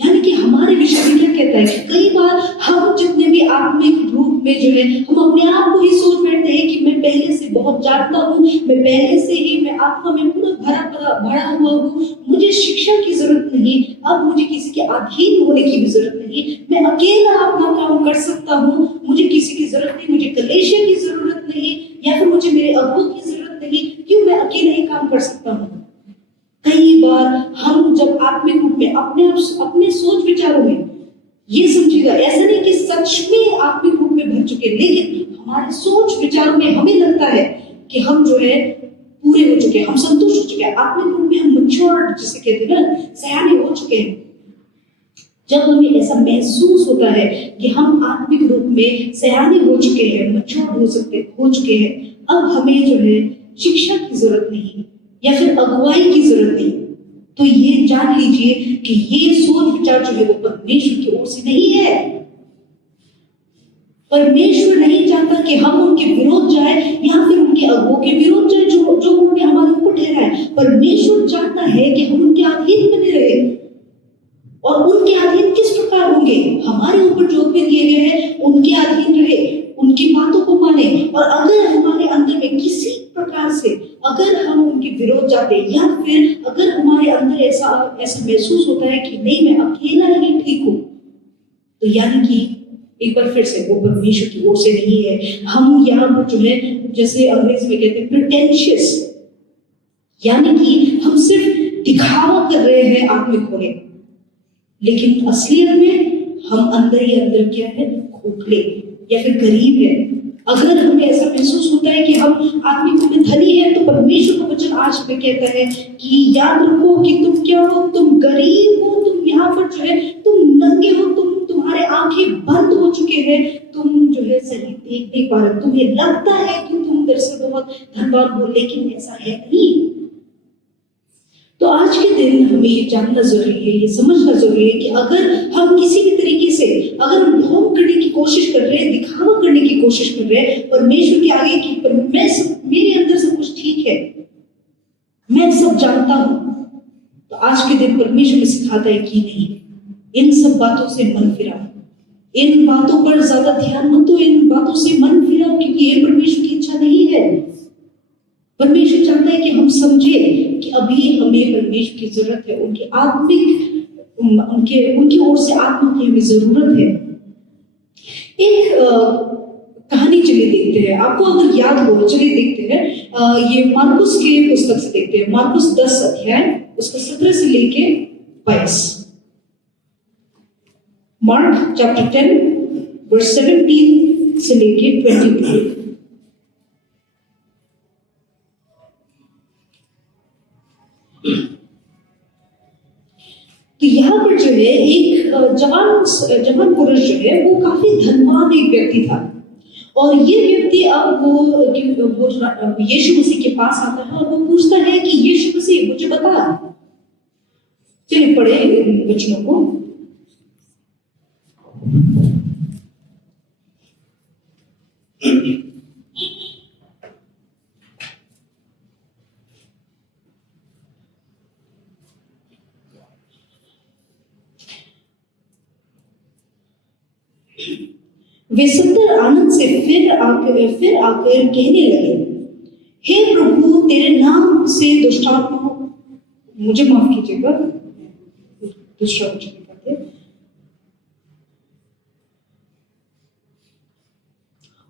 यानी कि हमारे विषय में क्या कहता है कि कई बार हम जितने भी आत्मिक रूप में जो है हम अपने आप को ही सोच बैठते हैं कि मैं पहले से बहुत जानता हूँ, मैं पहले से ही मैं आत्मा में पूरा भरा हुआ हूँ, मुझे शिक्षा की जरूरत नहीं, अब मुझे किसी के अधीन होने की भी जरूरत नहीं, मैं अकेला अपना काम कर सकता हूँ, मुझे किसी की जरूरत नहीं, मुझे कलीसिया की जरूरत नहीं, या फिर मुझे मेरे अगुओं की जरूरत नहीं, क्यों मैं अकेले ही काम कर सकता हूँ। कई बार हम जब आत्मिक रूप में अपने सोच विचारों में ये समझिएगा, ऐसा नहीं कि सच में आत्मिक रूप में भर चुके, लेकिन हमारे सोच विचारों में हमें लगता है कि हम जो है पूरे हो चुके हैं, हम संतुष्ट हो चुके हैं, आत्मिक रूप में हम मैच्योर जिसे कहते हैं ना, सयाने हो चुके हैं। जब हमें ऐसा महसूस होता है कि हम आत्मिक रूप में सयाने हो चुके हैं, मैच्योर हो चुके हैं, अब हमें जो है शिक्षा की जरूरत नहीं या फिर अगुवाई की जरूरत नहीं, तो ये जान लीजिए कि ये सोच विचार जो है वो परमेश्वर की ओर से नहीं है। परमेश्वर नहीं चाहता कि हम उनके विरोध जाए या फिर उनके अगुओं के विरोध जाए जो उन्होंने हमारे ऊपर ठहराया है। परमेश्वर चाहता है कि हम उनके अधीन बने रहे, और उनके अधीन किस प्रकार होंगे, हमारे ऊपर जो हुक्म दिए गए हैं उनके अधीन रहे, उनकी बातों को माने। और अगर हमारे अंदर में किसी प्रकार से अगर हम उनके विरोध जाते या फिर अगर हमारे अंदर ऐसा महसूस होता है कि नहीं मैं अकेला ही ठीक हूं, तो यानी कि एक बार फिर से वो परमेश्वर की ओर से नहीं है। हम यहाँ पर जो है जैसे अंग्रेजी में कहते हैं प्रिटेंशियस, यानी कि हम सिर्फ दिखावा कर रहे हैं आत्मिक होने, लेकिन असलियत में हम अंदर ही अंदर क्या है, खोखले या फिर गरीब है। अगर हमें ऐसा महसूस होता है कि हम आत्मिक रूप में धनी है, तो परमेश्वर का वचन आज हमें कहता है कि याद रखो कि तुम क्या हो, तुम गरीब हो, तुम यहाँ पर जो है तुम नंगे हो, तुम्हारे आंखें बंद हो चुके हैं, तुम जो है सही देख नहीं पा रहे, तुम्हें लगता है कि तुम दरअसल बहुत धनवान हो, लेकिन ऐसा है नहीं। तो आज के दिन हमें ये जानना जरूरी है, ये समझना जरूरी है कि अगर हम किसी भी तरीके से अगर हम ढोंग करने की कोशिश कर रहे हैं, दिखावा करने की कोशिश कर रहे हैं परमेश्वर के आगे कि मेरे अंदर सब कुछ ठीक है, मैं सब जानता हूं, तो आज के दिन परमेश्वर सिखाता है कि नहीं, इन सब बातों से मन फिराओ, इन बातों पर ज्यादा ध्यान मत दो, इन बातों से मन फिराओ, क्योंकि ये परमेश्वर की इच्छा नहीं है। परमेश्वर चाहता है कि हम समझे कि अभी हमें परमेश्वर की जरूरत है, उनकी आत्मिक उनकी ओर से आत्मा की हमें जरूरत है। एक कहानी चलिए देखते हैं, आपको अगर याद हो चलिए देखते हैं, ये मार्कुस के पुस्तक से देखते हैं, मार्कुस 10 अध्याय उसका 17 से लेके 22। मार्क चैप्टर 10 वर्स 17 से लेके 22। तो यहाँ पर जो है एक जवान पुरुष जो है वो काफी धनवान एक व्यक्ति था, और ये व्यक्ति अब वो यीशु मसीह के पास आता है और वो पूछता है कि यीशु मसीह मुझे बता। चलिए पढ़े इन वचनों को। वे सुंदर आनंद से फिर आकर कहने लगे, हे प्रभु तेरे नाम से दुष्टात्मा, मुझे माफ कीजिएगा दूसरा वचन निकालते,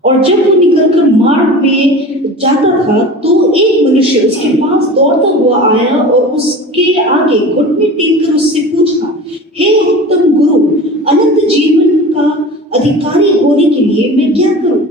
और जब वो निकलकर मार्ग में जाता था तो एक मनुष्य उसके पास दौड़ता हुआ आया और उसके आगे घुटने टेक कर उससे पूछा, हे उत्तम गुरु, अनंत जीवन का अधिकारी होने के लिए मैं क्या करूं?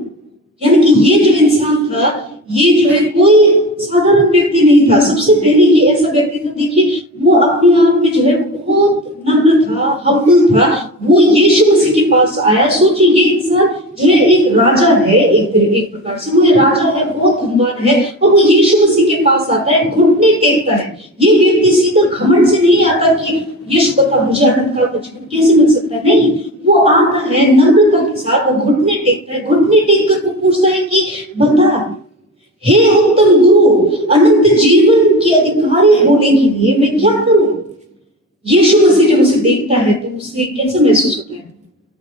यानी कि ये जो इंसान था, ये जो है कोई साधारण व्यक्ति नहीं था। सबसे पहले ये ऐसा व्यक्ति था, देखिए वो अपने आप में जो है बहुत नम्र था, हम्बल था। वो यीशु मसीह के पास आया। सोचिए ये इंसान जो है एक राजा है, एक प्रकार से वो राजा है, बहुत धनवान है, और वो यीशु मसीह के पास आता है, घुटने टेकता है। ये व्यक्ति सीधा घमंड से नहीं आता कि यीशु बता मुझे अनंत काल का जीवन कैसे मिल सकता है। नहीं, वो आता है नम्रता के साथ, वो घुटने टेकता है। घुटने टेक कर वो पूछता है कि बता, हे उत्तम गुरु, अनंत जीवन के अधिकारी होने के लिए मैं क्या करूं? यीशु मसीह जब उसे देखता है तो उसे कैसा महसूस होता है?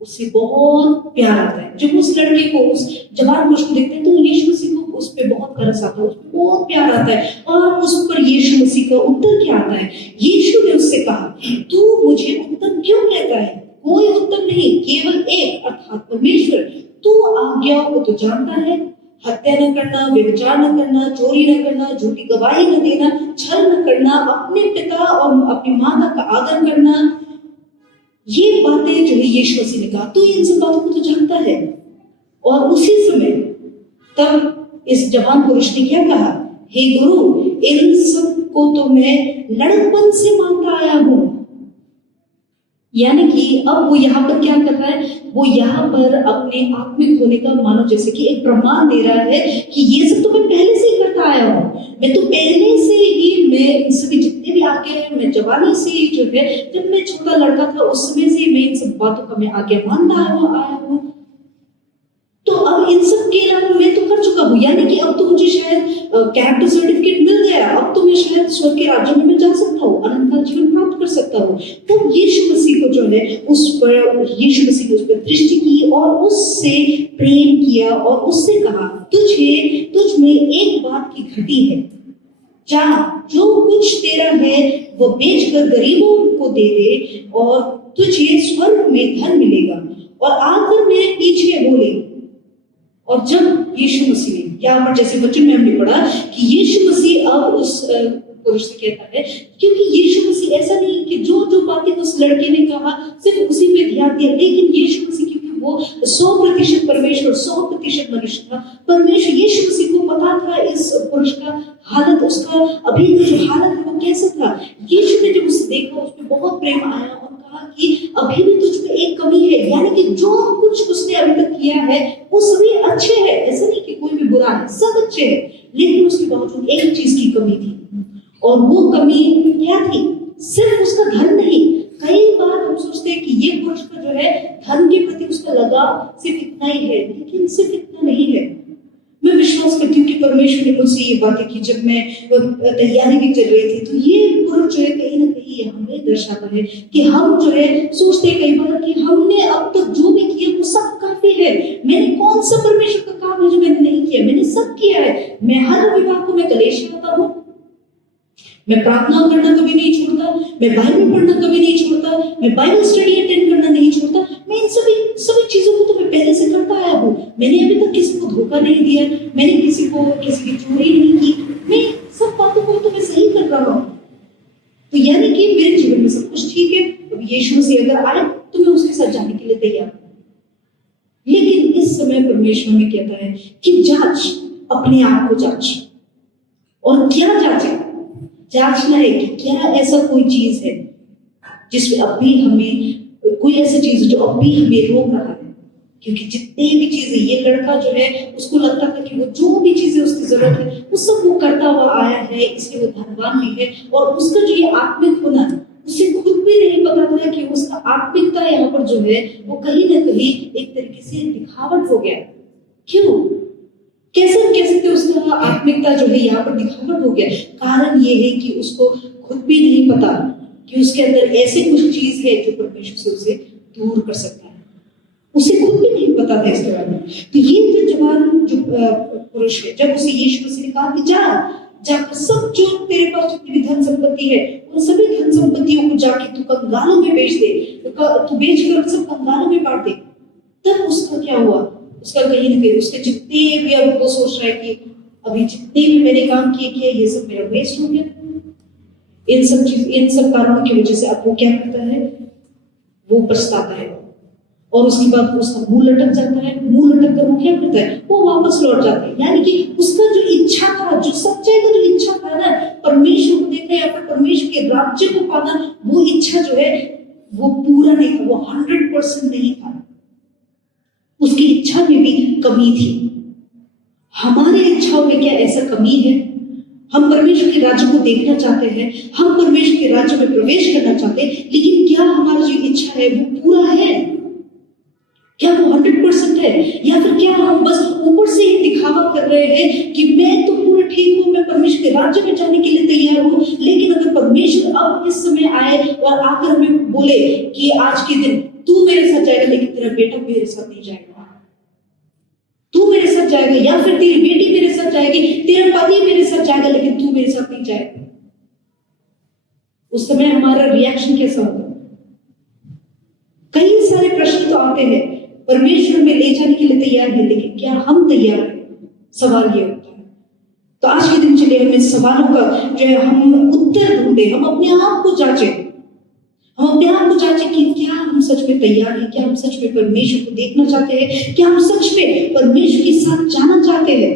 उससे बहुत प्यार आता है। जब उस लड़के को, उस जवान पुरुष को देखते हैं तो यीशु मसीह को उस पर बहुत तरस आता है, उस पर बहुत प्यार आता है। और उस पर यीशु मसीह का उत्तर क्या आता है? यीशु ने उससे कहा, तू मुझे उत्तम क्यों कहता है? कोई उत्तम नहीं, केवल एक, अर्थात परमेश्वर। तू आज्ञाओं को तो जानता है, हत्या न करना, व्यभिचार न करना, चोरी न करना, झूठी गवाही न देना, छल न करना, अपने पिता और अपनी माता का आदर करना। ये बातें जो है यीशु मसीह ने कहा, तू इन सब बातों को तो जानता है। और उसी समय तब इस जवान पुरुष ने क्या कहा, हे गुरु, इन सब को तो मैं लड़कपन से मानता आया हूं। यानी कि अब वो यहाँ पर क्या कर रहा है? वो यहाँ पर अपने आत्मिक होने का मानो जैसे कि एक प्रमाण दे रहा है कि ये सब तो मैं पहले से ही करता आया हूँ। मैं तो पहले से ही, मैं सभी जितने भी आगे हैं, मैं जवानी से ही जो है, जब मैं छोटा लड़का था उस समय से मैं इन सब बातों का मैं आगे मानता आया हूँ। तो अब इन सब के अलावा मैं तो कर चुका हूँ। यानी कि अब तो मुझे शायद कैरेक्टर सर्टिफिकेट मिल गया, अब तो मैं शायद स्वर्ग के राज्य में जा सकता हूँ, अनंत काल जीवन प्राप्त कर सकता हूँ। तब यीशु मसीह को जो है यीशु मसीह ने उस पर दृष्टि की और उससे प्रेम किया और उससे कहा, तुझ में एक बात की घटी है, जा जो कुछ तेरा है वो बेचकर गरीबों को दे दे और तुझे स्वर्ग में धन मिलेगा, और आकर मेरे पीछे बोले। और जब यीशु मसीह ने, यहाँ पर जैसे वचन में हमने पढ़ा कि यीशु मसीह अब उस पुरुष से कहता है, क्योंकि यीशु मसीह ऐसा नहीं कि जो बातें उस लड़के ने कहा सिर्फ उसी पे ध्यान दिया, लेकिन यीशु मसीह क्योंकि वो 100% परमेश्वर 100% मनुष्य था, परमेश्वर यीशु मसीह को पता था इस पुरुष का हालत, उसका अभी जो हालत है वो कैसा था। यीशु ने जब उसे देखा उस पर बहुत प्रेम आया और कहा कि अभी भी तुझ में एक कमी है। यानी कि जो कुछ उसने अभी तक किया है वो सभी अच्छे हैं, ऐसा नहीं कि कोई भी बुरा है, सब अच्छे हैं, लेकिन उसके बावजूद एक चीज की कमी थी। और वो कमी क्या थी? सिर्फ उसका धन नहीं। कई बार हम सोचते हैं कि ये पुरुष का जो है धन के प्रति उसका लगाव सिर्फ इतना ही है, लेकिन सिर्फ इतना नहीं है। मैं विश्वास करती हूँ कि परमेश्वर ने मुझसे ये बातें की जब मैं तैयारी भी चल रही थी, तो ये पुरुष जो है कहीं ना कहीं हमें दर्शाता है कि हम जो है सोचते हैं कई बार कि हमने अब तक जो भी किया वो सब काफी है। मैंने कौन सा परमेश्वर का काम है जो मैंने नहीं किया? मैंने सब किया है। मैं हर रविवार को मैं कलेश आता हूँ, मैं प्रार्थना करना कभी नहीं छोड़ता, मैं बाइबल पढ़ना कभी नहीं छोड़ता, मैं बाइबल स्टडी अटेंड करना नहीं छोड़ता। मैं इन सभी चीजों को तो मैं पहले से करता आया हूँ। मैंने अभी तक किसी को धोखा नहीं दिया, मैंने किसी की चोरी नहीं की, मैं सब बातों को तो मैं सही कर रहा हूँ। तो यानी कि मेरे जीवन में सब कुछ ठीक है। अब यीशु मसीह अगर आए तो मैं उसके साथ जाने के लिए तैयार हूँ। लेकिन इस समय परमेश्वर में कहता है कि जांच, अपने आप को जांच। और क्या जांचे? जांचना है कि क्या ऐसा कोई चीज है जिसमें अब भी हमें, कोई ऐसी चीज जो अब भी हमें रोक रहा है। क्योंकि जितनी भी चीजें, ये लड़का जो है उसको लगता था कि वो जो भी चीजें उसकी जरूरत है वो सब वो करता हुआ आया है, इसलिए वो धनवान भी है। और उसका जो ये आत्मिक होना, उसे खुद भी नहीं पता था कि उसका आत्मिकता यहाँ पर जो है वो कहीं ना कहीं एक तरीके से दिखावट हो गया। क्यों? कैसे हम कह सकते हैं उसका आत्मिकता जो है यहाँ पर दिखावट हो गया? कारण ये है कि उसको खुद भी नहीं पता कि उसके अंदर ऐसे कुछ चीज है जो परमेश्वर से उसे दूर कर सकता है। उसे खुद भी नहीं पता था इसके बारे में। तो ये जो जवान पुरुष है, जब उसे यीशु मसीह ने कहा कि जाकर सब जो तेरे पास जितनी भी धन संपत्ति है उन सभी धन संपत्तियों को जाके तू कंगालों में बेच दे, तू बेच कर सब कंगालों में बांट दे। तब उसका क्या हुआ? उसका कहीं ना कहीं उसके जितने भी, अब वो सोच रहा है कि अभी जितने भी मैंने काम किए ये सब मेरा वेस्ट हो गया। इन सब कारणों की वजह से अब वो क्या करता है, वो पछताता है और उसके बाद उसका मुंह लटक जाता है। मुंह लटक कर वो क्या करता है, वो वापस लौट जाता है। यानी कि उसका जो इच्छा था, जो सच्चाई का जो इच्छा था ना, परमेश्वर को देखना या फिर परमेश्वर के राज्य को पाना, वो इच्छा जो है वो पूरा नहीं था, वो 100% नहीं था। उसकी इच्छा में भी कमी थी। हमारे इच्छाओं में क्या ऐसा कमी है? हम परमेश्वर के राज्य को देखना चाहते हैं, हम परमेश्वर के राज्य में प्रवेश करना चाहते हैं, लेकिन क्या हमारा जो इच्छा है वो पूरा है? क्या वो 100% है? या फिर क्या हम बस ऊपर से ही दिखावा कर रहे हैं कि मैं तो पूरा ठीक हूं, मैं परमेश्वर के राज्य में जाने के लिए तैयार हूं, लेकिन अगर परमेश्वर अब इस समय आए और आकर हमें बोले कि आज के दिन तू मेरे साथ जाएगा लेकिन तेरा बेटा मेरे साथ नहीं जाएगा, तू मेरे साथ जाएगा, या फिर तेरी बेटी मेरे साथ जाएगी, तेरा पति मेरे साथ जाएगा लेकिन तू मेरे साथ नहीं जाएगा, उस समय हमारा रिएक्शन कैसा होगा? कई सारे प्रश्न तो आते हैं, परमेश्वर में ले जाने के लिए तैयार है, लेकिन क्या हम तैयार हैं? सवाल ये होता है। तो आज के दिन चलिए हम इस सवालों का जो है हम उत्तर ढूंढे, हम अपने आप को जांचें, हम अपने आप को जांचें कि क्या हम सच में तैयार हैं, क्या हम सच में परमेश्वर को देखना चाहते हैं, क्या हम सच में परमेश्वर के साथ जाना चाहते हैं।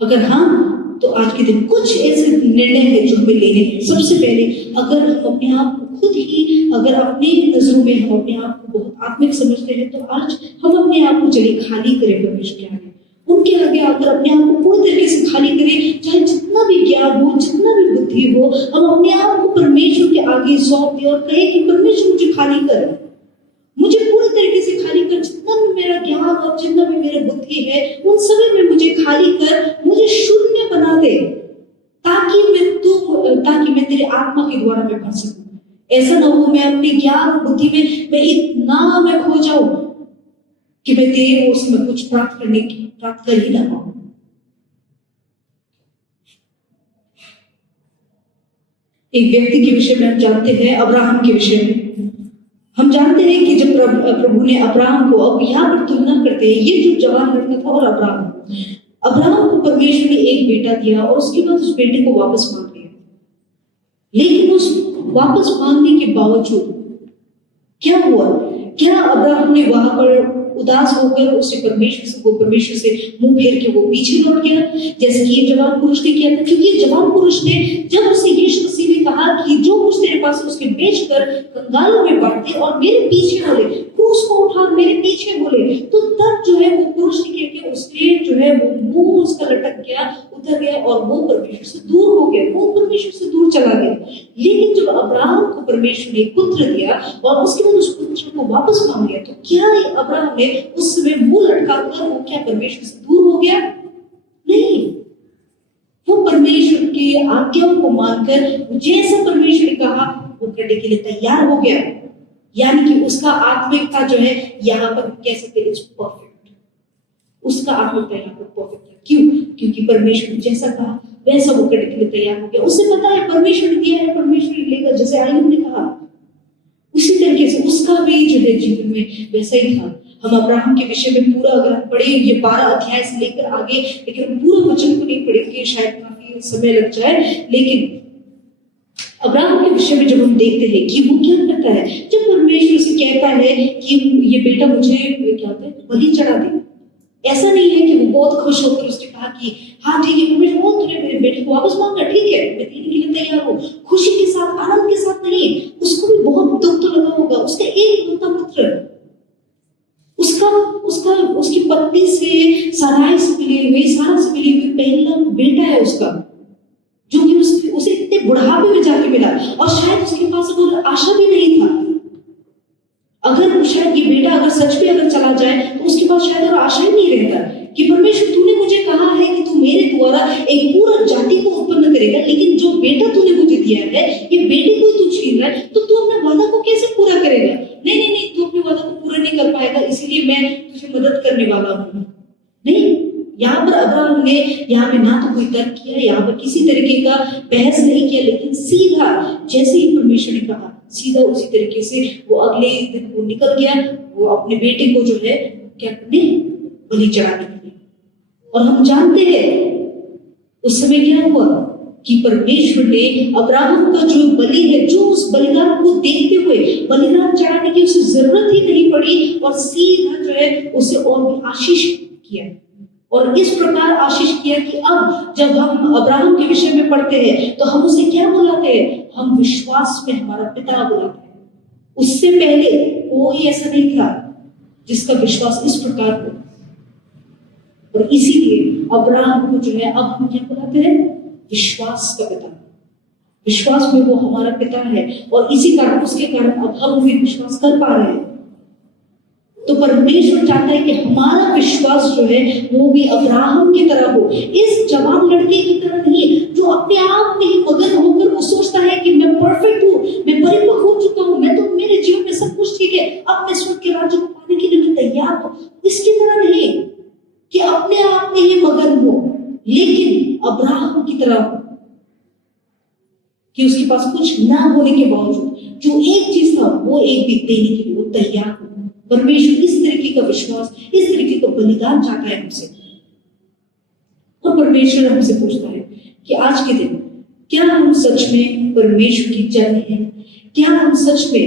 अगर हाँ, तो आज के दिन कुछ ऐसे निर्णय हैं जो हमें लेने हैं। सबसे पहले, अगर हम अपने आप को खुद ही, अगर अपनी नजरों में हम अपने आप को बहुत आत्मिक समझते हैं, तो आज हम अपने आप को चलिए खाली करें परमेश्वर के आगे, उनके आगे आकर अपने आप को पूरी तरीके से खाली करें। चाहे जितना भी ज्ञान हो, जितना भी बुद्धि हो, हम अपने आप को परमेश्वर के आगे सौंप दें और कहें कि परमेश्वर मुझे खाली कर, मुझे पूरी तरीके से खाली कर, जितना भी मेरा ज्ञान और जितना भी मेरा बुद्धि है उन सभी में मुझे खाली कर, मुझे शून्य बना दे, ताकि मैं तेरे आत्मा के द्वारा मैं भर सकूं। ऐसा ना हो मैं अपने ज्ञान और बुद्धि में मैं इतना मैं खो जाऊं कि मैं तेरे ओर से मैं कुछ प्राप्त कर ही ना पाऊं। एक व्यक्ति के विषय में हम जानते हैं, अब्राहम के विषय में हम जानते हैं कि जब प्रभु ने अब्राहम को, अब यहाँ पर तुलना करते हैं, ये जो जवान लड़का था और अब्राहम को परमेश्वर ने एक बेटा दिया और उसके बाद उस बेटे को वापस मांग लिया। लेकिन उस वापस मांगने के बावजूद क्या हुआ? क्या अब्राहम ने वहां पर उदास होकर परमेश्वर से मुंह फेर के वो पीछे लौट गया, जैसे कि ये जवान पुरुष ने किया था? क्योंकि जवान पुरुष ने जब उसे यीशु मसीह ने कहा कि जो कुछ तेरे पास उसके बेचकर कंगालों में बांट दे और मेरे पीछे बोले, क्रूस को उठा और मेरे पीछे बोले, तो तब जो है वो पुरुष ने क्या, उसने जो है वो मुंह उसका लटक गया, उतर गया और वो परमेश्वर से दूर हो गया, वो परमेश्वर से दूर चला गया। लेकिन जब अब्राहम को परमेश्वर ने पुत्र दिया और उसके बाद उस पुत्र को वापस मांग लिया, तो क्या अब्राहम ने उस समय मुंह लटकाकर वो क्या परमेश्वर से दूर हो गया? नहीं, वो परमेश्वर की आज्ञाओं को मानकर जैसा परमेश्वर ने कहा वो करने के लिए तैयार हो गया। यानी कि उसका आत्मिकता जो है यहाँ पर कह सकते हैं परफेक्ट, उसका आत्मिकता यहाँ पर परफेक्ट है। क्यों? क्योंकि परमेश्वर ने जैसा कहा वैसा वो करने के लिए तैयार हो गया। उसे पता है परमेश्वर ने दिया है, परमेश्वर ने लेगा, जैसे आयुब ने कहा उसी तरीके से उसका भी जो है जीवन में वैसा ही था। हम अब्राहम के विषय में पूरा अगर हम पढ़े ये 12 अध्याय से लेकर आगे, लेकिन हम पूरा वचन को नहीं पढ़ेंगे, शायद काफी समय लग जाए। लेकिन अब्राहम के विषय में जब हम देखते हैं कि वो क्या करता है, जब परमेश्वर से कहता है कि ये बेटा मुझे क्या होता है बलि चढ़ा दे, ऐसा नहीं है कि वो बहुत खुश होकर उसने कहा कि हाँ ठीक है परमेश्वर, वो तूने मेरे बेटे को वापस मांगा, ठीक है मैं देने के लिए तैयार हूँ, खुशी के साथ आनंद के साथ नहीं। उसको भी बहुत दुख तो लगा होगा, उसका एक लौता पुत्र, उसकी पत्नी से सारा से मिली हुई पहला बेटा है उसका, जो कि उसे इतने बुढ़ापे में जाके मिला और शायद उसके पास कोई आशा भी नहीं था। अगर शायद ये बेटा अगर सच में अगर चला जाए तो उसके पास शायद और आशा ही नहीं रहता कि परमेश्वर तूने मुझे कहा है कि तू मेरे द्वारा एक पूरा जाति को उत्पन्न करेगा, लेकिन जो बेटा तूने मुझे दिया है ये बेटे को तू छीन रहा है, तो तू अपने वादा को कैसे पूरा करेगा? नहीं, तू अपने वादा को पूरा नहीं कर पाएगा, इसीलिए मैं तुझे मदद करने वाला हूँ। नहीं, यहाँ पर अब्राहम ने यहाँ पे ना तो कोई तर्क किया, यहाँ पर किसी तरीके का बहस नहीं किया, लेकिन सीधा जैसे ही परमेश्वर ने कहा सीधा उसी तरीके से वो अगले दिन वो निकल गया, वो अपने बेटे को जो है क्या करने? बलि चढ़ाने के लिए। और हम जानते हैं उस समय क्या हुआ कि परमेश्वर ने अब्राहम का जो बलि है, जो उस बलिदान को देखते हुए बलिदान चढ़ाने की उसे जरूरत ही नहीं पड़ी और सीधा जो है उसे और भी आशीष किया। और इस प्रकार आशीष किया कि अब जब हम अब्राहम के विषय में पढ़ते हैं तो हम उसे क्या बुलाते हैं? हम विश्वास में हमारा पिता बुलाते हैं। उससे पहले कोई ऐसा नहीं था जिसका विश्वास इस प्रकार हो। और इसीलिए अब्राहम को जो है अब हम क्या बुलाते हैं? विश्वास का पिता। विश्वास में वो हमारा पिता है और इसी कारण, उसके कारण अब हम भी विश्वास कर पा रहे हैं। तो परमेश्वर चाहता है कि हमारा विश्वास जो है वो भी अब्राहम की तरह हो। इस जवान लड़के की तरह नहीं जो अपने आप में ही मगन होकर वो सोचता है कि मैं परफेक्ट हूँ, मैं परिपक्व हो चुका हूँ, मैं तो मेरे जीवन में सब कुछ ठीक है, अब मैं स्वर्ग के राज्य को पाने के लिए मैं तैयार हूँ। इसकी तरह नहीं कि अपने आप में ही मगन हो, लेकिन अब्राहम की तरह हो कि उसके पास कुछ ना होने के बावजूद जो एक चीज था वो एक भी देने के लिए वो तैयार हो। परमेश्वर इस तरीके का विश्वास, इस तरीके का बलिदान चाहता है हमसे। और परमेश्वर हमसे पूछता है कि आज के दिन क्या हम सच में परमेश्वर की जन हैं? क्या हम सच में,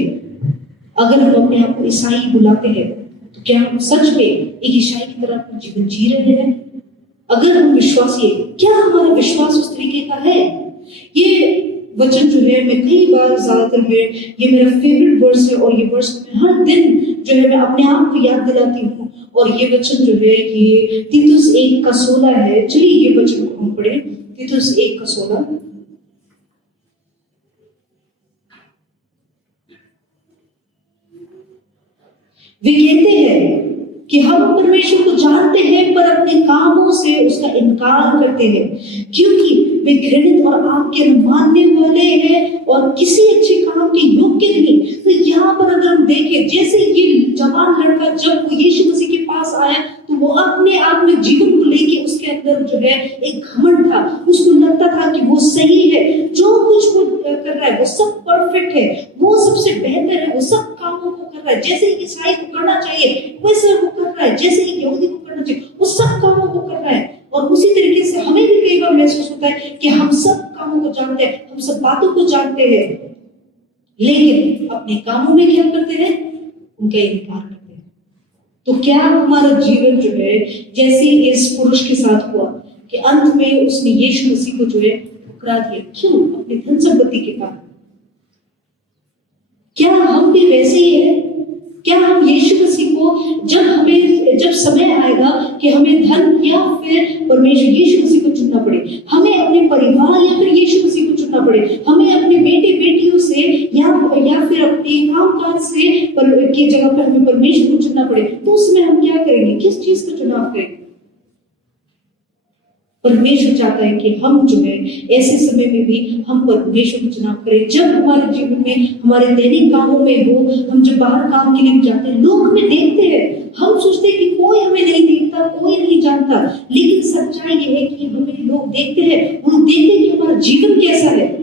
अगर हम अपने आप को ईसाई बुलाते हैं, तो क्या हम सच में एक ईसाई की तरह अपना जीवन जी रहे हैं? अगर हम विश्वासी हैं, क्या हमारा विश्वास उस तरीके का है? ये वचन जो है मैं कई बार, ज्यादातर में ये मेरा फेवरेट वर्स है और ये वर्स मैं हर दिन जो है मैं अपने आप को याद दिलाती हूँ। और ये वचन जो है ये तीतुस 1:16 है। चलिए ये वचन को हम पढ़े, तीतुस 1:16। वे कहते हैं कि हम परमेश्वर को जानते हैं पर अपने कामों से उसका इनकार करते हैं, क्योंकि वे घृणित और आपके मानने वाले हैं और किसी अच्छे काम के योग्य नहीं। तो यहाँ पर अगर हम देखें, जैसे ये जवान लड़का जब वो यीशु मसीह के पास आया तो वो अपने आप में जीवन को लेके उसके अंदर जो है एक घमंड था। उसको लगता था कि वो सही है, जो कुछ वो कर रहा है वो सब परफेक्ट है, वो सबसे बेहतर है, वो सब कामों को कर रहा है जैसे ईसाई को करना चाहिए वैसे वो कर रहा है, जैसे यहूदी को करना चाहिए वो सब कामों को कर रहा है। और उसी तरीके से हमें भी कई बार महसूस होता है कि हम सब कामों को जानते हैं, हम सब बातों को जानते हैं, लेकिन अपने कामों में क्या करते हैं? उनका इनकार करते हैं। तो क्या हमारा जीवन जो है जैसे इस पुरुष के साथ हुआ कि अंत में उसने यीशु मसीह को जो है ठुकरा दिया? क्यों? अपनी धन संपत्ति के कारण। क्या हम भी वैसे ही है? क्या हम यीशु मसीह को जब समय आएगा कि हमें धन या फिर परमेश्वर यीशु मसीह को चुनना पड़े, हमें अपने परिवार या फिर यीशु मसीह को चुनना पड़े, हमें अपने बेटे बेटियों से या फिर अपने कामकाज से की जगह पर हमें परमेश्वर को चुनना पड़े, तो उसमें हम क्या करेंगे? किस चीज का चुनाव करेंगे? परमेश्वर चाहता है कि हम जो है ऐसे समय में भी हम परमेश्वर को चुनाव करें। जब हमारे जीवन में, हमारे दैनिक कामों में हो, हम जब बाहर काम के लिए जाते हैं, लोग हमें देखते हैं, हम सोचते हैं कि कोई हमें नहीं देखता, कोई नहीं जानता, लेकिन सच्चाई ये है कि हमें लोग देखते हैं, वो देखते हैं कि हमारा जीवन कैसा है।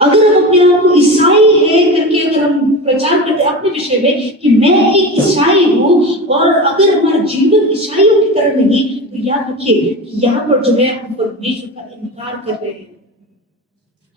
अगर हम अपने आप को ईसाई है करके अगर हम प्रचार करते हैं अपने विषय में कि मैं एक ईसाई हूँ, और अगर हमारा जीवन ईसाइयों की तरह नहीं, तो याद रखिए कि यहाँ पर जो है हम परमेश्वर का इनकार कर रहे हैं।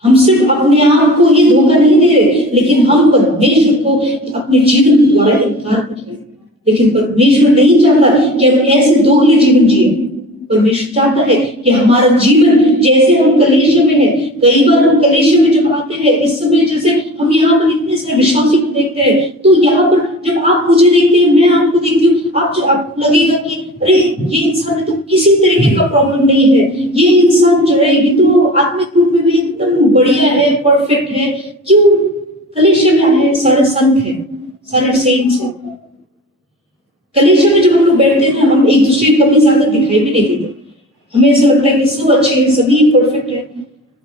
हम सिर्फ अपने आप को ये धोखा नहीं दे रहे, लेकिन हम परमेश्वर को अपने जीवन के द्वारा इनकार कर रहे हैं। लेकिन परमेश्वर नहीं चाहता कि हम ऐसे दोगले जीवन जिए। परमेश्वर चाहता है कि हमारा जीवन जैसे हम कलीसिया में है, कई बार हम कलीसिया में जब आते हैं, इस समय जैसे हम यहाँ पर इतने सारे विश्वासी को देखते हैं, तो यहाँ पर जब आप मुझे देखते हैं, मैं आपको देखती हूँ, आपको लगेगा कि अरे ये इंसान है तो किसी तरीके का प्रॉब्लम नहीं है, ये इंसान जो है ये तो आत्मिक रूप में भी एकदम बढ़िया है, परफेक्ट है। क्यों? कलीसिया में आए सारे संत है, सारे सेंट्स है। कलीसिया में जब हम लोग बैठते हैं ना, हम एक दूसरे की कमी ज्यादा दिखाई भी नहीं देते, हमें ऐसा लगता है कि सब अच्छे हैं, सभी परफेक्ट है।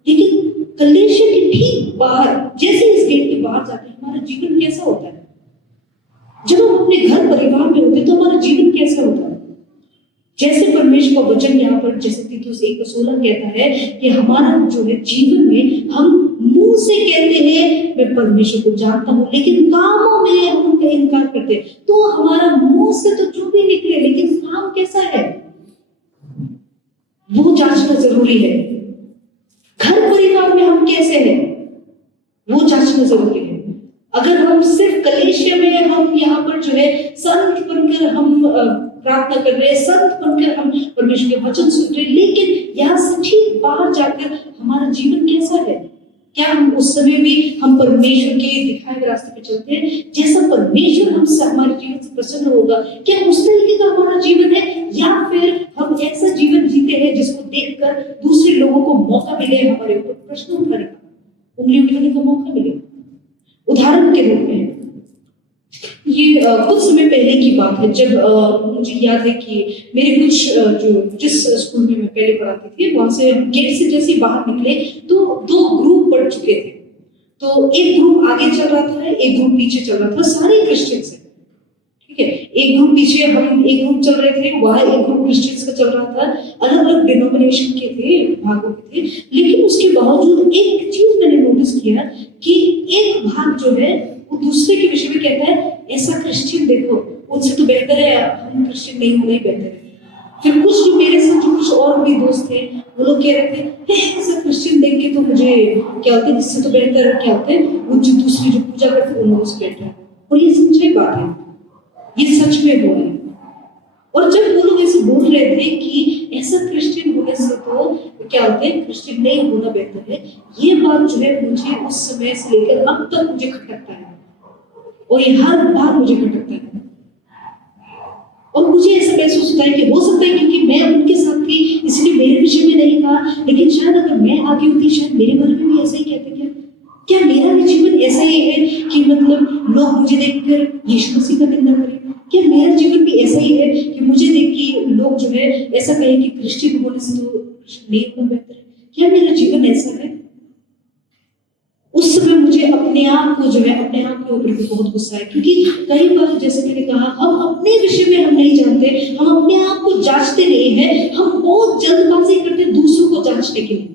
लेकिन कलीसिया के ठीक बाहर, जैसे इस गेट के बाहर जाते हैं, हमारा जीवन कैसा होता है? जब हम अपने घर परिवार में होते हैं तो हमारा जीवन कैसा होता है? जैसे परमेश्वर का वचन यहाँ पर जैसे तीतुस 1:16 कहता है कि हमारा जो है जीवन में हम मुंह से कहते हैं मैं परमेश्वर को जानता हूँ, लेकिन कामों में हम उनका इनकार करते हैं। तो हमारा मुंह से तो जो भी निकले, लेकिन काम कैसा है वो जांचना जरूरी है। घर परिवार में हम कैसे हैं वो जांचना जरूरी है। अगर हम सिर्फ कलीसिया में हम यहाँ पर जो है संत बनकर हम प्रार्थना कर रहे हैं, संत बनकर हम परमेश्वर के वचन सुन रहे हैं, लेकिन यहाँ से ठीक बाहर जाकर हमारा जीवन कैसा है? क्या हम उस समय भी हम परमेश्वर के दिखाए हुए रास्ते पे चलते हैं? जैसा परमेश्वर हमसे हमारे जीवन से प्रसन्न होगा, क्या उस तरीके का हमारा जीवन है? या फिर हम ऐसा जीवन जीते हैं जिसको देखकर दूसरे लोगों को मौका मिले हमारे ऊपर प्रश्न उठाने का, उंगली उठाने का मौका मिले? उदाहरण के रूप में ये कुछ समय पहले की बात है, जब मुझे याद है कि मेरे कुछ जिस स्कूल में मैं पहले पढ़ाती थी, वहां से गेट से जैसे बाहर निकले तो 2 ग्रुप बढ़ चुके थे। तो एक ग्रुप आगे चल रहा था, एक ग्रुप पीछे चल रहा था, सारे क्रिश्चियंस हैं, ठीक है। एक ग्रुप पीछे, हम एक ग्रुप चल रहे थे, वहां एक ग्रुप क्रिश्चियंस का चल रहा था, अलग अलग डिनोमिनेशन के थे, भागों के थे। लेकिन उसके बावजूद एक चीज मैंने नोटिस किया कि एक भाग जो है वो दूसरे के विषय में कहता है, ऐसा क्रिश्चियन देखो, उनसे तो बेहतर है, हम क्रिश्चियन नहीं होना ही बेहतर है। फिर कुछ जो मेरे साथ जो कुछ और भी दोस्त थे, वो लोग कह रहे थे, ऐसा क्रिश्चियन देख के तो मुझे क्या होता है, इससे तो बेहतर क्या होता है वो जो दूसरी जो पूजा करते हैं उनसे बेहतर है। और ये सच्चाई बात है, ये सच में हुआ है। और जब वो लोग ऐसे बोल रहे थे कि ऐसा क्रिश्चियन होने से तो क्या होता है, क्रिश्चियन नहीं होना बेहतर है, ये बात जो है मुझे उस समय से लेकर अब तक मुझे खटकता है, और ये हर बार मुझे खटकता है। और मुझे ऐसा महसूस होता है कि हो सकता है क्योंकि मैं उनके साथ थी इसलिए मेरे विषय में नहीं कहा, लेकिन शायद अगर मैं आगे होती शायद मेरे बारे में भी ऐसा ही कहते। क्या मेरा भी जीवन ऐसा ही है कि मतलब लोग मुझे देखकर यीशु मसीह का निंदा करें? क्या मेरा जीवन भी ऐसा ही है कि मुझे देख के लोग जो है ऐसा कहें कि क्रिश्चियन होने से तो नहीं होना बेहतर है? क्या मेरा जीवन ऐसा है? उस समय मुझे अपने आप को जो है अपने आप के ऊपर भी बहुत गुस्सा है, क्योंकि कई बार जैसे मैंने कहा, हम अपने विषय में हम नहीं जानते, हम अपने आप को जांचते नहीं है, हम बहुत जल्दबाजी करते हैं दूसरों को जांचने के लिए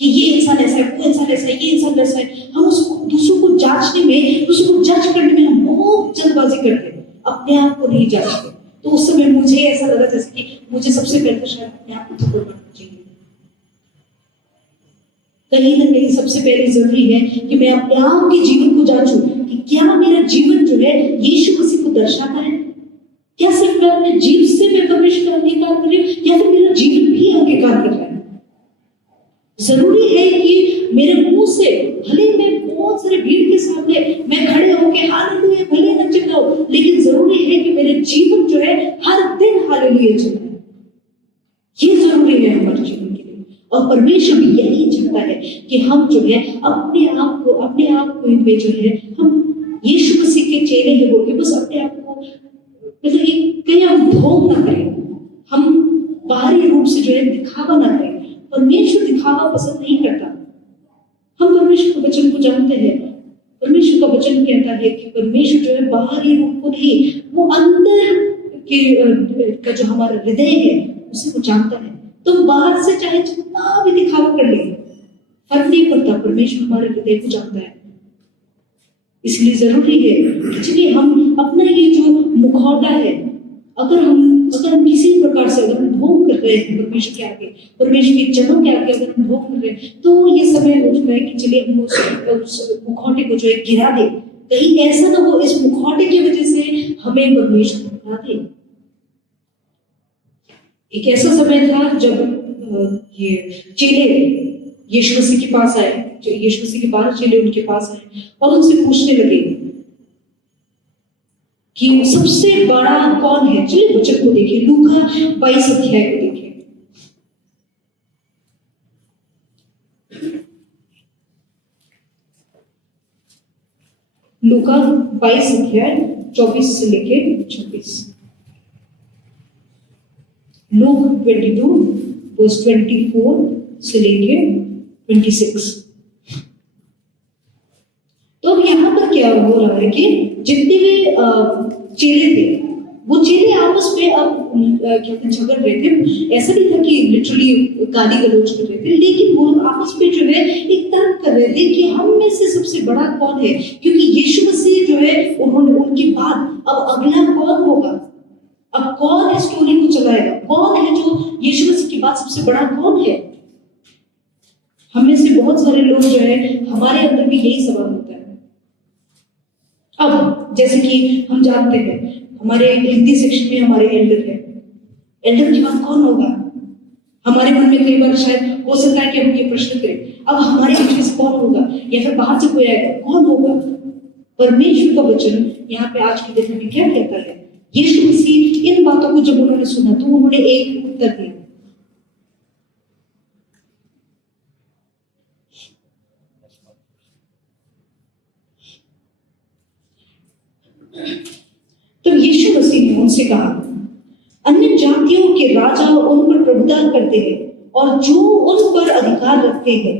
कि ये इंसान ऐसा है, वो इंसान ऐसा है, ये इंसान वैसा है। हम उसको दूसरों को जांचने में, दूसरों को जज करने में हम बहुत जल्दबाजी करते हैं, अपने आप को नहीं जांचते। तो उस समय मुझे ऐसा लगा जैसे कि मुझे सबसे पहले शायद अपने आप को थप्पड़ मारना चाहिए। कहीं ना कहीं सबसे पहले जरूरी है कि मैं अपने आप के जीवन को जांचूं कि क्या मेरा जीवन जो है यीशु मसीह को दर्शाता है? क्या सिर्फ मैं अपने जीव से मैं परमेश्वर का अंगीकार कर रही हूँ, या फिर मेरा जीवन भी अंगीकार कर रहा है? जरूरी है कि मेरे मुंह से भले मैं बहुत सारे भीड़ के सामने मैं खड़े होकर हालेलुया भले न चिल्लाऊं, लेकिन जरूरी है कि मेरे जीवन जो है हर दिन हालेलुया चिल्लाए। ये जरूरी है हमारे जीवन के लिए। और परमेश्वर भी यही चाहता है कि हम जो है अपने आप को इनमें जो है हम यीशु मसीह के चेले हैं बोल के बस अपने आप को मतलब कहीं हम ढोंग ना करें, हम बाहरी रूप से जो है दिखावा ना करें। परमेश्वर दिखावा पसंद नहीं करता। हम परमेश्वर के वचन को जानते हैं। परमेश्वर का वचन कहता है कि परमेश्वर जो है बाहरी रूप को नहीं, वो अंदर के का जो हमारा हृदय है उसे वो जानता है। तो बाहर से चाहे जितना भी दिखावा कर ले, फर्क नहीं पड़ता, परमेश्वर हमारे हृदय को जानता है। इसलिए जरूरी है कि चलिए हम अपना ये जो मुखौटा है, अगर हम किसी प्रकार से अगर हम ढोंग कर रहे हैं परमेश्वर के आगे, परमेश्वर के जनों के आगे अगर हम ढोंग कर रहे हैं, तो ये समय हो चुका है कि चलिए हम उस मुखौटे को जो है गिरा दे। कहीं ऐसा ना हो इस मुखौटे की वजह से हमें परमेश्वर भुला दे। एक ऐसा समय था जब ये चेले यीशु मसीह के पास आए, यीशु मसीह के 12 चेले उनके पास आए और उनसे पूछने लगे कि सबसे बड़ा कौन है। चलिए वचन को देखिए, लूका 22 अध्याय को देखिए। लूका 22 अध्याय 24 से लेके 26। लूक 22 वर्स 24 से लेके 26। तो अब यहाँ पर क्या हो रहा है कि जितने भी चेले थे वो चेले आपस में अब क्या झगड़ रहे थे। ऐसा नहीं था कि लिटरली गाली गलौज कर रहे थे, लेकिन वो आपस में जो है एक तर्क कर रहे थे कि हम में से सबसे बड़ा कौन है, क्योंकि यीशु मसीह जो है उन्होंने उनके बाद अब अगला कौन होगा, अब कौन इस स्टोरी को चलाएगा, कौन है जो यीशु मसीह के बाद सबसे बड़ा कौन है। हम में से बहुत सारे लोग जो है हमारे अंदर भी यही सवाल होता है। अब जैसे कि हम जानते हैं हमारे हिंदी सेक्शन में हमारे एल्डर है, एल्डर के बाद कौन होगा। हमारे मन में कई बार शायद हो सकता है कि हम ये प्रश्न करें, अब हमारे बीच से कौन होगा, या फिर बाहर से कोई आएगा, कौन होगा। परमेश्वर का वचन यहाँ पे आज के दिन में क्या कहता है। यीशु मसीह इन बातों को जब उन्होंने सुना तो उन्होंने एक उत्तर दिया। तो यीशु मसीह ने उनसे कहा, अन्य जातियों के राजा उन पर प्रभुता करते हैं और जो उन पर अधिकार रखते हैं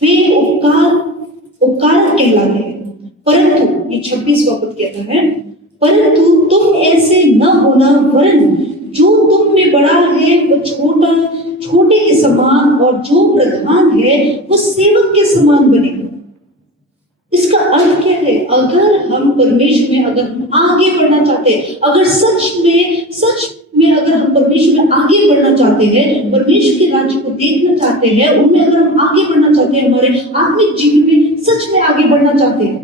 वे उपकारक कहलाते हैं, परंतु ये 26वां पद कहता है, परंतु तुम ऐसे न होना, वरन जो तुम में बड़ा है वो छोटे के समान, और जो प्रधान है वो सेवक के समान बने। इसका अर्थ क्या है। अगर हम परमेश्वर में अगर हम आगे बढ़ना चाहते हैं, अगर सच में अगर हम परमेश्वर में आगे बढ़ना चाहते हैं, परमेश्वर के राज्य को देखना चाहते हैं, उनमें अगर हम आगे बढ़ना चाहते हैं, हमारे आत्मिक जीवन में सच में आगे बढ़ना चाहते हैं,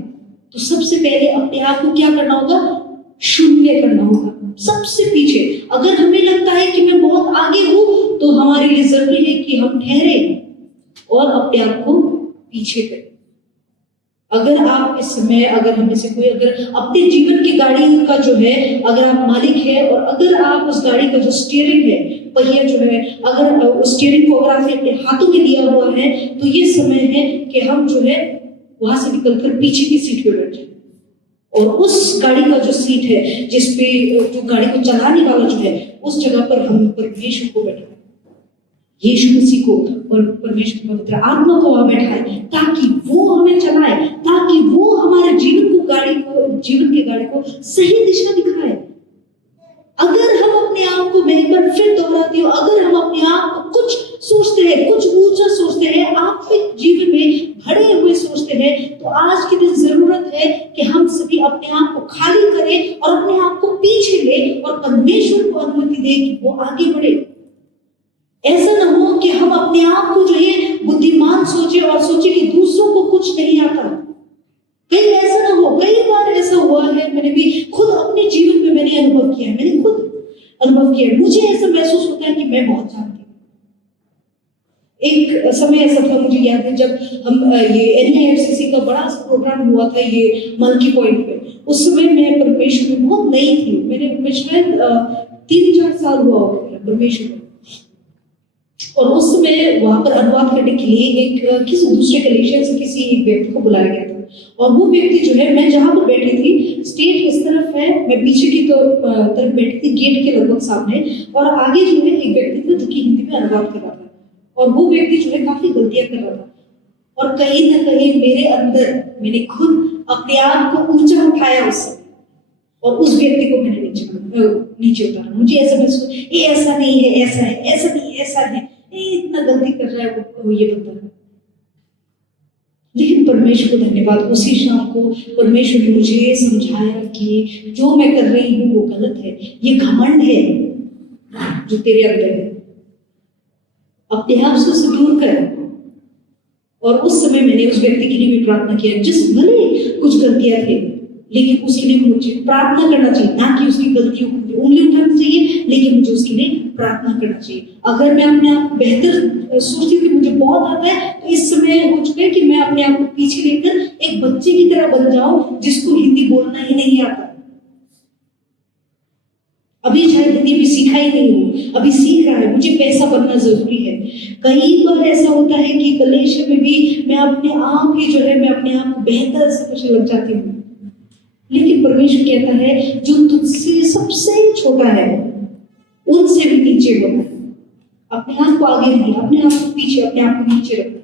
तो सबसे पहले अपने आप को क्या करना होगा, शून्य करना होगा, सबसे पीछे। अगर हमें लगता है कि मैं बहुत आगे हूं, तो हमारे लिए जरूरी है कि हम ठहरे और अपने आप को पीछे करें। अगर आप इस समय, अगर हमें से कोई अगर अपने जीवन की गाड़ी का जो है अगर आप मालिक है, और अगर आप उस गाड़ी का जो स्टीयरिंग है, पहिया जो है, अगर उस स्टीयरिंग को अगर आपने अपने हाथों में लिया हुआ है, तो ये समय है कि हम जो है वहां से निकलकर पीछे की सीट पे बैठ जाए, और उस गाड़ी का जो सीट है जिसपे जो गाड़ी को चलाने वाला जो है, उस जगह पर हम परमेश्वर को बैठाएं, यीशु मसीह को और परमेश्वर की पवित्र आत्मा को वहां बैठाए, ताकि वो हमें चलाए, ताकि वो हमारे जीवन की गाड़ी को सही दिशा दिखाए। अगर हम अपने आप को, मैं एक बार फिर दोहराती हूँ, अगर हम अपने आप को कुछ सोचते हैं, कुछ ऊंचा सोचते हैं, आत्मिक जीवन में भरे हुए सोचते हैं, तो आज के दिन जरूरत है कि हम सभी अपने आप को खाली करें और अपने आप को पीछे ले और परमेश्वर को अनुमति दें कि वो आगे बढ़े। ऐसा ना हो कि हम अपने आप को जो है बुद्धिमान सोचे और सोचे कि दूसरों को कुछ नहीं आता। कहीं ऐसा ना हो, कई बार ऐसा हुआ है, मैंने भी खुद अपने जीवन में मैंने अनुभव किया है, मुझे ऐसा महसूस होता है कि मैं बहुत जानती हूँ। एक समय ऐसा था, मुझे याद है, जब हम ये NIFCC का बड़ा प्रोग्राम हुआ था ये मल्की पॉइंट पे, उस समय मैं परमेश्वर में बहुत नई थी, मैं शायद 3-4 साल हुआ होगा परमेश्वर में, और उस समय वहां पर अनुवाद करने के लिए एक किसी दूसरे कलेक्शन से किसी एक व्यक्ति को बुलाया गया था, और वो व्यक्ति जो है, मैं जहां पर बैठी थी, स्टेज इस तरफ है, मैं पीछे की तरफ बैठी थी, गेट के लगभग सामने, और आगे जो है एक व्यक्ति था जो कि हिंदी में अनुवाद कर रहा था, और वो व्यक्ति जो है काफी गलतियां कर रहा था, और कहीं ना कहीं मेरे अंदर मैंने खुद अपने आप को ऊंचा उठाया उस समय, और उस व्यक्ति को मैंने नीचे उतारा। मुझे ऐसा महसूस, ये ऐसा नहीं है, ऐसा है, ऐसा नहीं, ऐसा है, इतना गलती कर रहा है वो ये बंदा। लेकिन परमेश्वर को धन्यवाद, उसी शाम को परमेश्वर ने मुझे समझाया कि जो मैं कर रही हूँ वो गलत है, ये घमंड है जो तेरे अंदर है, अपने आप से उसे दूर कर। और उस समय मैंने उस व्यक्ति के लिए भी प्रार्थना किया, जिस भले कुछ गलतियां थे, लेकिन उसके लिए मुझे प्रार्थना करना चाहिए, ना कि उसकी गलतियों को उंगली उठानी चाहिए, लेकिन मुझे उसके लिए प्रार्थना करना चाहिए। अगर मैं अपने आप को बेहतर सोचती हूँ कि मुझे बहुत आता है, तो इस समय हो चुका है कि मैं अपने आप को पीछे लेकर एक बच्चे की तरह बन जाऊं जिसको हिंदी बोलना ही नहीं आता। अभी शायद हिंदी भी सीखा ही नहीं हूँ, अभी सीख रहा है, मुझे पैसा बनना जरूरी है। कई बार ऐसा होता है कि कलेश में भी मैं अपने आप ही जो है, मैं अपने आप को बेहतर समझने लग जाती हूँ, लेकिन परमेश्वर कहता है जो तुझसे सबसे छोटा है उनसे भी नीचे होना है। अपने आप को आगे नहीं, अपने आप को पीछे, अपने आप को नीचे रखना है।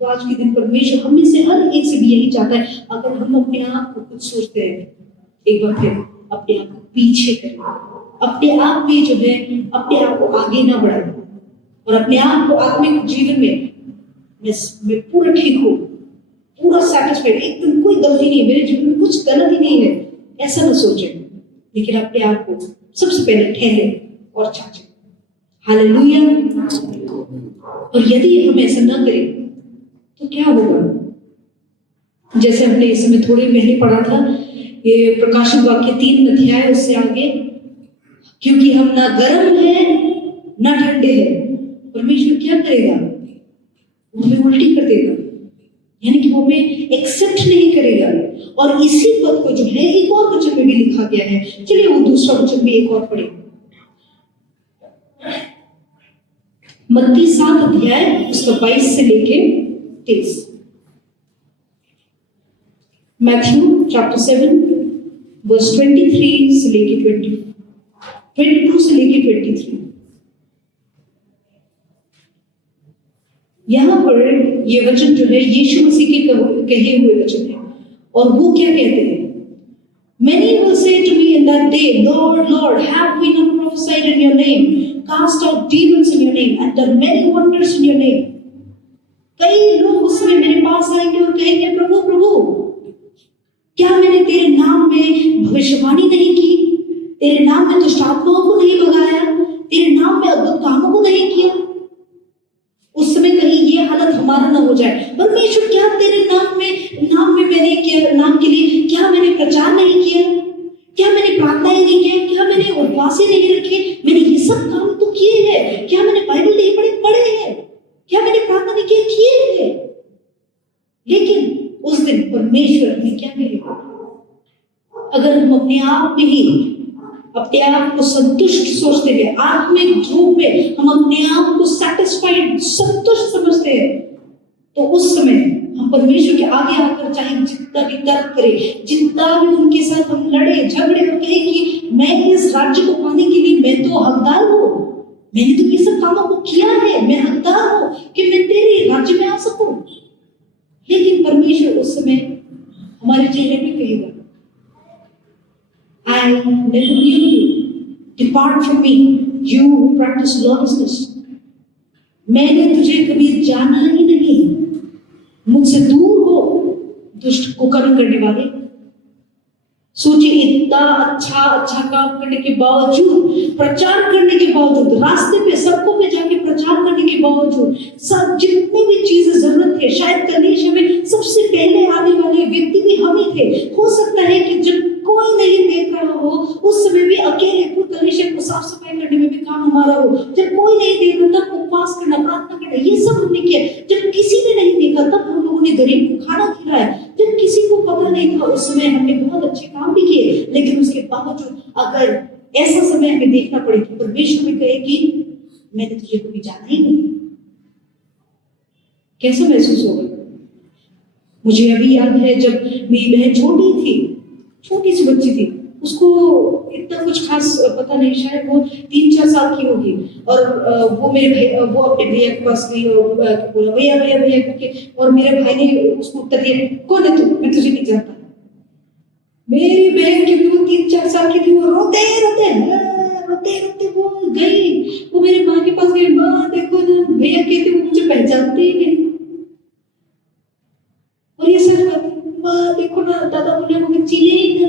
तो आज के दिन परमेश्वर हमें से हर एक से भी यही चाहता है। अगर हम अपने आप को कुछ सोचते हैं, एक बार फिर अपने आप को पीछे करें, अपने आप में जो है अपने आप को आगे ना बढ़ाएं और अपने आप को आत्मिक जीवन में मैं पूरा ठीक हूँ, पूरा सैटिस्फाइड, एकदम कोई गलती नहीं है मेरे जीवन में, कुछ गलत ही नहीं है, ऐसा ना सोचें, लेकिन अपने आप को सबसे पहले ठहरे और जांचें। हालेलुया। और यदि हम ऐसा ना करें तो क्या होगा? जैसे हमने इस समय थोड़ी पहले पढ़ा था, ये प्रकाशित वाक्य 3 अध्याय उससे आगे, क्योंकि हम ना गर्म है ना ठंडे हैं, परमेश्वर क्या करेगा? वो हमें उल्टी कर देगा, यानी कि वो हमें एक्सेप्ट नहीं करेगा। और इसी पद को जो है एक और वचन में भी लिखा गया है, चलिए वो दूसरा वचन भी एक और पढ़े, मत्ती 7 अध्याय उसका 22 से लेके 23। मैथ्यू चैप्टर 7 वर्स 23 से लेके 22 से लेके 23। यहां पर ये वचन जो है यीशु मसीह के कहे हुए वचन है, और वो क्या कहते हैं? Many will say to me in that day, Lord, Lord, have we not prophesied in your name, cast out demons in your name, and done many wonders in your name? कई लोग उस समय मेरे पास आएंगे और कहेंगे, प्रभु प्रभु, क्या मैंने तेरे नाम में भविष्यवाणी नहीं की, तेरे नाम में दुष्ट आत्माओं को नहीं भगाया, तेरे नाम में अद्भुत कामों को नहीं किया? उस समय कहीं ये हालत हमारा ना हो जाए, परमेश्वर क्या तेरे नाम में मैंने किया, नाम के लिए क्या मैंने प्रचार नहीं किया, क्या मैंने प्रार्थनाएं नहीं किया, क्या मैंने उपवास नहीं रखे, मैंने ये सब काम तो किए हैं, क्या मैंने बाइबल नहीं पढ़े हैं, क्या मैंने प्रार्थना नहीं किए हैं? लेकिन उस दिन परमेश्वर हमें क्या कहेगा? अगर हम अपने आप में ही अपने आप को संतुष्ट सोचते हैं, आत्मिक रूप में हम अपने आप को सैटिस्फाइड, संतुष्ट समझते हैं, तो उस समय हम परमेश्वर के आगे आकर चाहे जितना भी तर्क करें, जितना भी उनके साथ हम लड़े झगड़े और कहें कि मैं इस राज्य को पाने के लिए मैं तो हकदार हूँ, मैंने तो ये सब कामों को किया है, मैं हकदार हूँ कि मैं तेरे राज्य में आ सकूं, लेकिन परमेश्वर उस समय हमारे चेहरे में कहेगा, I never knew you. Depart from me, you who practice lawlessness. मैंने तुझे कभी जाना ही नहीं, मुझसे दूर हो दुष्ट कुकर्म करने वाले। सोचिए, इतना अच्छा काम करने के बावजूद, प्रचार करने के बावजूद, रास्ते पे सड़कों पे जाके प्रचार करने के बावजूद, सब जितनी भी चीजें जरूरत है, शायद कलीसिया में सबसे पहले आने वाले व्यक्ति भी हम ही थे। हो सकता है कि जब कोई नहीं देख रहा हो उस समय भी अकेले कलीसिया को साफ सफाई करने में भी काम हमारा हो, जब कोई नहीं देख रहा तब उपवास करना, प्रार्थना करना, ये सब हमने किया। जब किसी ने नहीं देखा तब हम लोगों ने गरीब को खाना खिलाया, जब किसी को पता नहीं था उस समय हमने बहुत अच्छे काम भी किए, लेकिन उसके बावजूद अगर ऐसा समय हमें देखना पड़े तो परमेश्वर में कहे कि मैंने तुझे कभी जाना ही नहीं, कैसा महसूस होगा? मुझे अभी याद है जब मेरी बहन छोटी थी, छोटी सी बच्ची थी, उसको इतना कुछ खास पता नहीं, शायद वो 3-4 साल की होगी, और वो अपने भैया के पास गई और बोला भैया भैया भैया करके, और मेरे भाई ने उसको उत्तर दिया, कौन है तू, मैं तुझे नहीं जानता। मेरी बहन की वो 3-4 साल की थी, वो रोते रोते वो गई, वो मेरी माँ के पास गई, माँ देखो ना भैया कहते वो मुझे पहचानते ही नहीं, और ये सच बात, माँ देखो ना दादा बोले मुझे चीने नहीं था।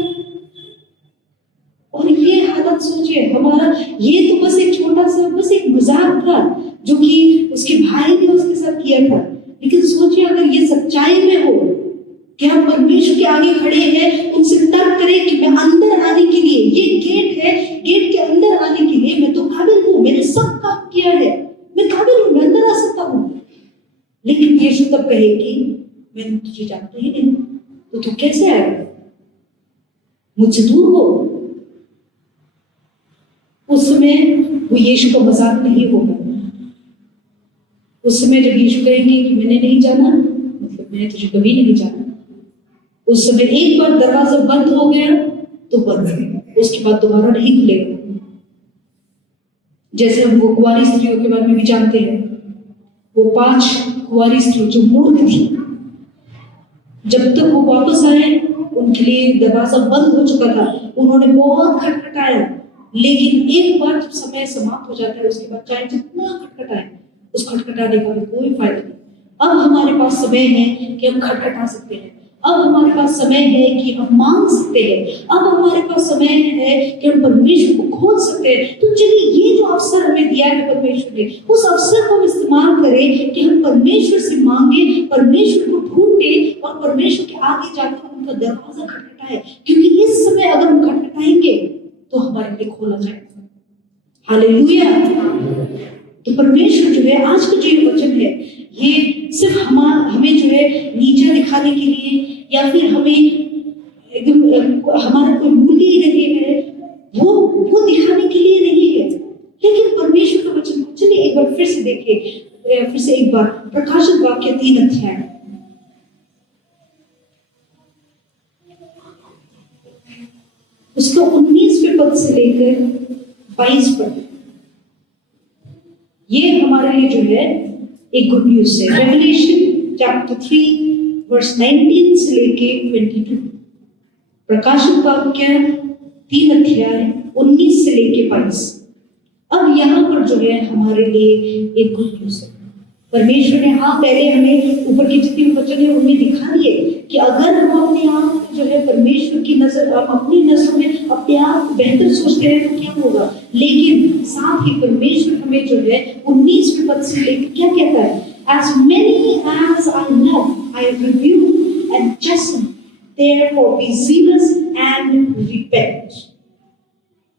और ये हालत सोचिए हमारा, ये तो बस एक छोटा सा बस एक मजाक था जो कि उसके भाई ने उसके साथ किया था, लेकिन सोचिए अगर ये सच्चाई में हो कि हम परमेश्वर के आगे खड़े हैं, उनसे तर्क करें कि मैं अंदर आने के लिए, ये गेट है, गेट के अंदर आने के लिए मैं तो काबिल हूँ, मैंने सब काम किया है, मैं काबिल हूँ, मैं अंदर आ सकता हूँ, लेकिन यीशु तब कहेगी मैंने तुझे जानता ही नहीं, तो तू कैसे आएगा, मुझसे दूर हो। उस समय वो यीशु का मजाक नहीं होगा। उस समय जब यीशु कहेंगे कि मैंने नहीं जाना, मतलब मैंने तुझे कभी नहीं जाना, उस समय एक बार दरवाजा बंद हो गया तो बंद है, उसके बाद दोबारा नहीं खुलेगा। जैसे हम वो कुंवारी स्त्रियों के बारे में भी जानते हैं, वो 5 कुंवारी स्त्रियों जो मूर्ख थी, जब तक वो वापस आए उनके लिए दरवाजा बंद हो चुका था, उन्होंने बहुत खटखटाया, लेकिन एक बार जब समय समाप्त हो जाता है उसके बाद चाहे जितना खटखटाए उस खटखटाने का भी कोई फायदा नहीं। अब हमारे पास समय है कि हम खटखटा सकते हैं, अब हमारे पास समय है कि हम मांग सकते हैं, अब हमारे पास समय है कि हम परमेश्वर को खोज सकते हैं। तो चलिए ये जो अवसर हमें दिया है परमेश्वर ने, उस अवसर को हम इस्तेमाल करें कि हम परमेश्वर से मांगे, परमेश्वर को ढूंढे और परमेश्वर के आगे जाकर उनका दरवाजा खटखटाए, क्योंकि इस समय अगर हम खटखटाएंगे तो हमारे लिए खोला जाएगा। हालेलुया। तो परमेश्वर जो है, आज का जो ये वचन है, ये सिर्फ हमें जो है नीचा दिखाने के लिए या फिर हमें एकदम हमारा कोई मूल्य ही नहीं है वो दिखाने के लिए नहीं है, लेकिन परमेश्वर का वचन को चलिए एक बार फिर से देखें, फिर से एक बार प्रकाशित वाक्य 3 अध्याय उसका 19वें पद से लेकर 22 पद, ये हमारे लिए जो है एक गुड न्यूज है। रेवलेशन चैप्टर 3 वर्स 19 से लेके 22, प्रकाशित वाक्य 3 अध्याय 19 से लेके 22। अब यहाँ पर जो है हमारे लिए एक गुड न्यूज है। परमेश्वर ने पहले हमें ऊपर के जितने वचन है उनमें दिखा दिए कि अगर हम अपने आप जो है परमेश्वर की नजर, हम अपनी नजरों में अपने आप को बेहतर सोचते हैं तो क्या होगा, लेकिन साथ ही परमेश्वर हमें जो है 19वें पद से लेकर क्या कहता है, as many as I love I rebuke and chasten, therefore be zealous and repent।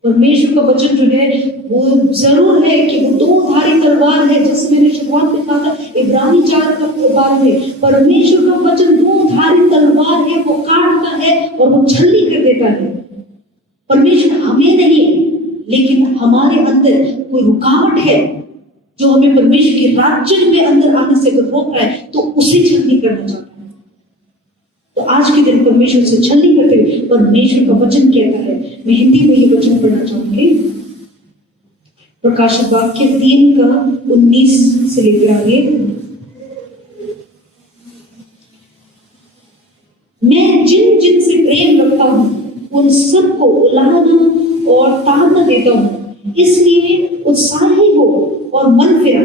परमेश्वर का वचन जो है वो जरूर है कि वो 2 धारी तलवार है, जैसे मैंने शुरुआत में कहा था इब्रानी 4 का बारे में। परमेश्वर का वचन 2 धारी तलवार है, वो काटता है और वो छलनी कर देता है। परमेश्वर हमें नहीं, लेकिन हमारे अंदर कोई रुकावट है जो हमें परमेश्वर के राज्य में अंदर आने से अगर रोक रहा है तो उसे छलनी करना चाहता है। तो आज के दिन परमेश्वर से छलनी करते हुए परमेश्वर का वचन कहता है, मैं हिंदी में ये वचन पढ़ना चाहूंगी, प्रकाशित वाक्य 3 का 19 से लेकर आगे। मैं जिन जिन से प्रेम रखता हूं उन सबको उलाहना और ताड़ना देता हूं, इसलिए उत्साही हो और मन फिरा।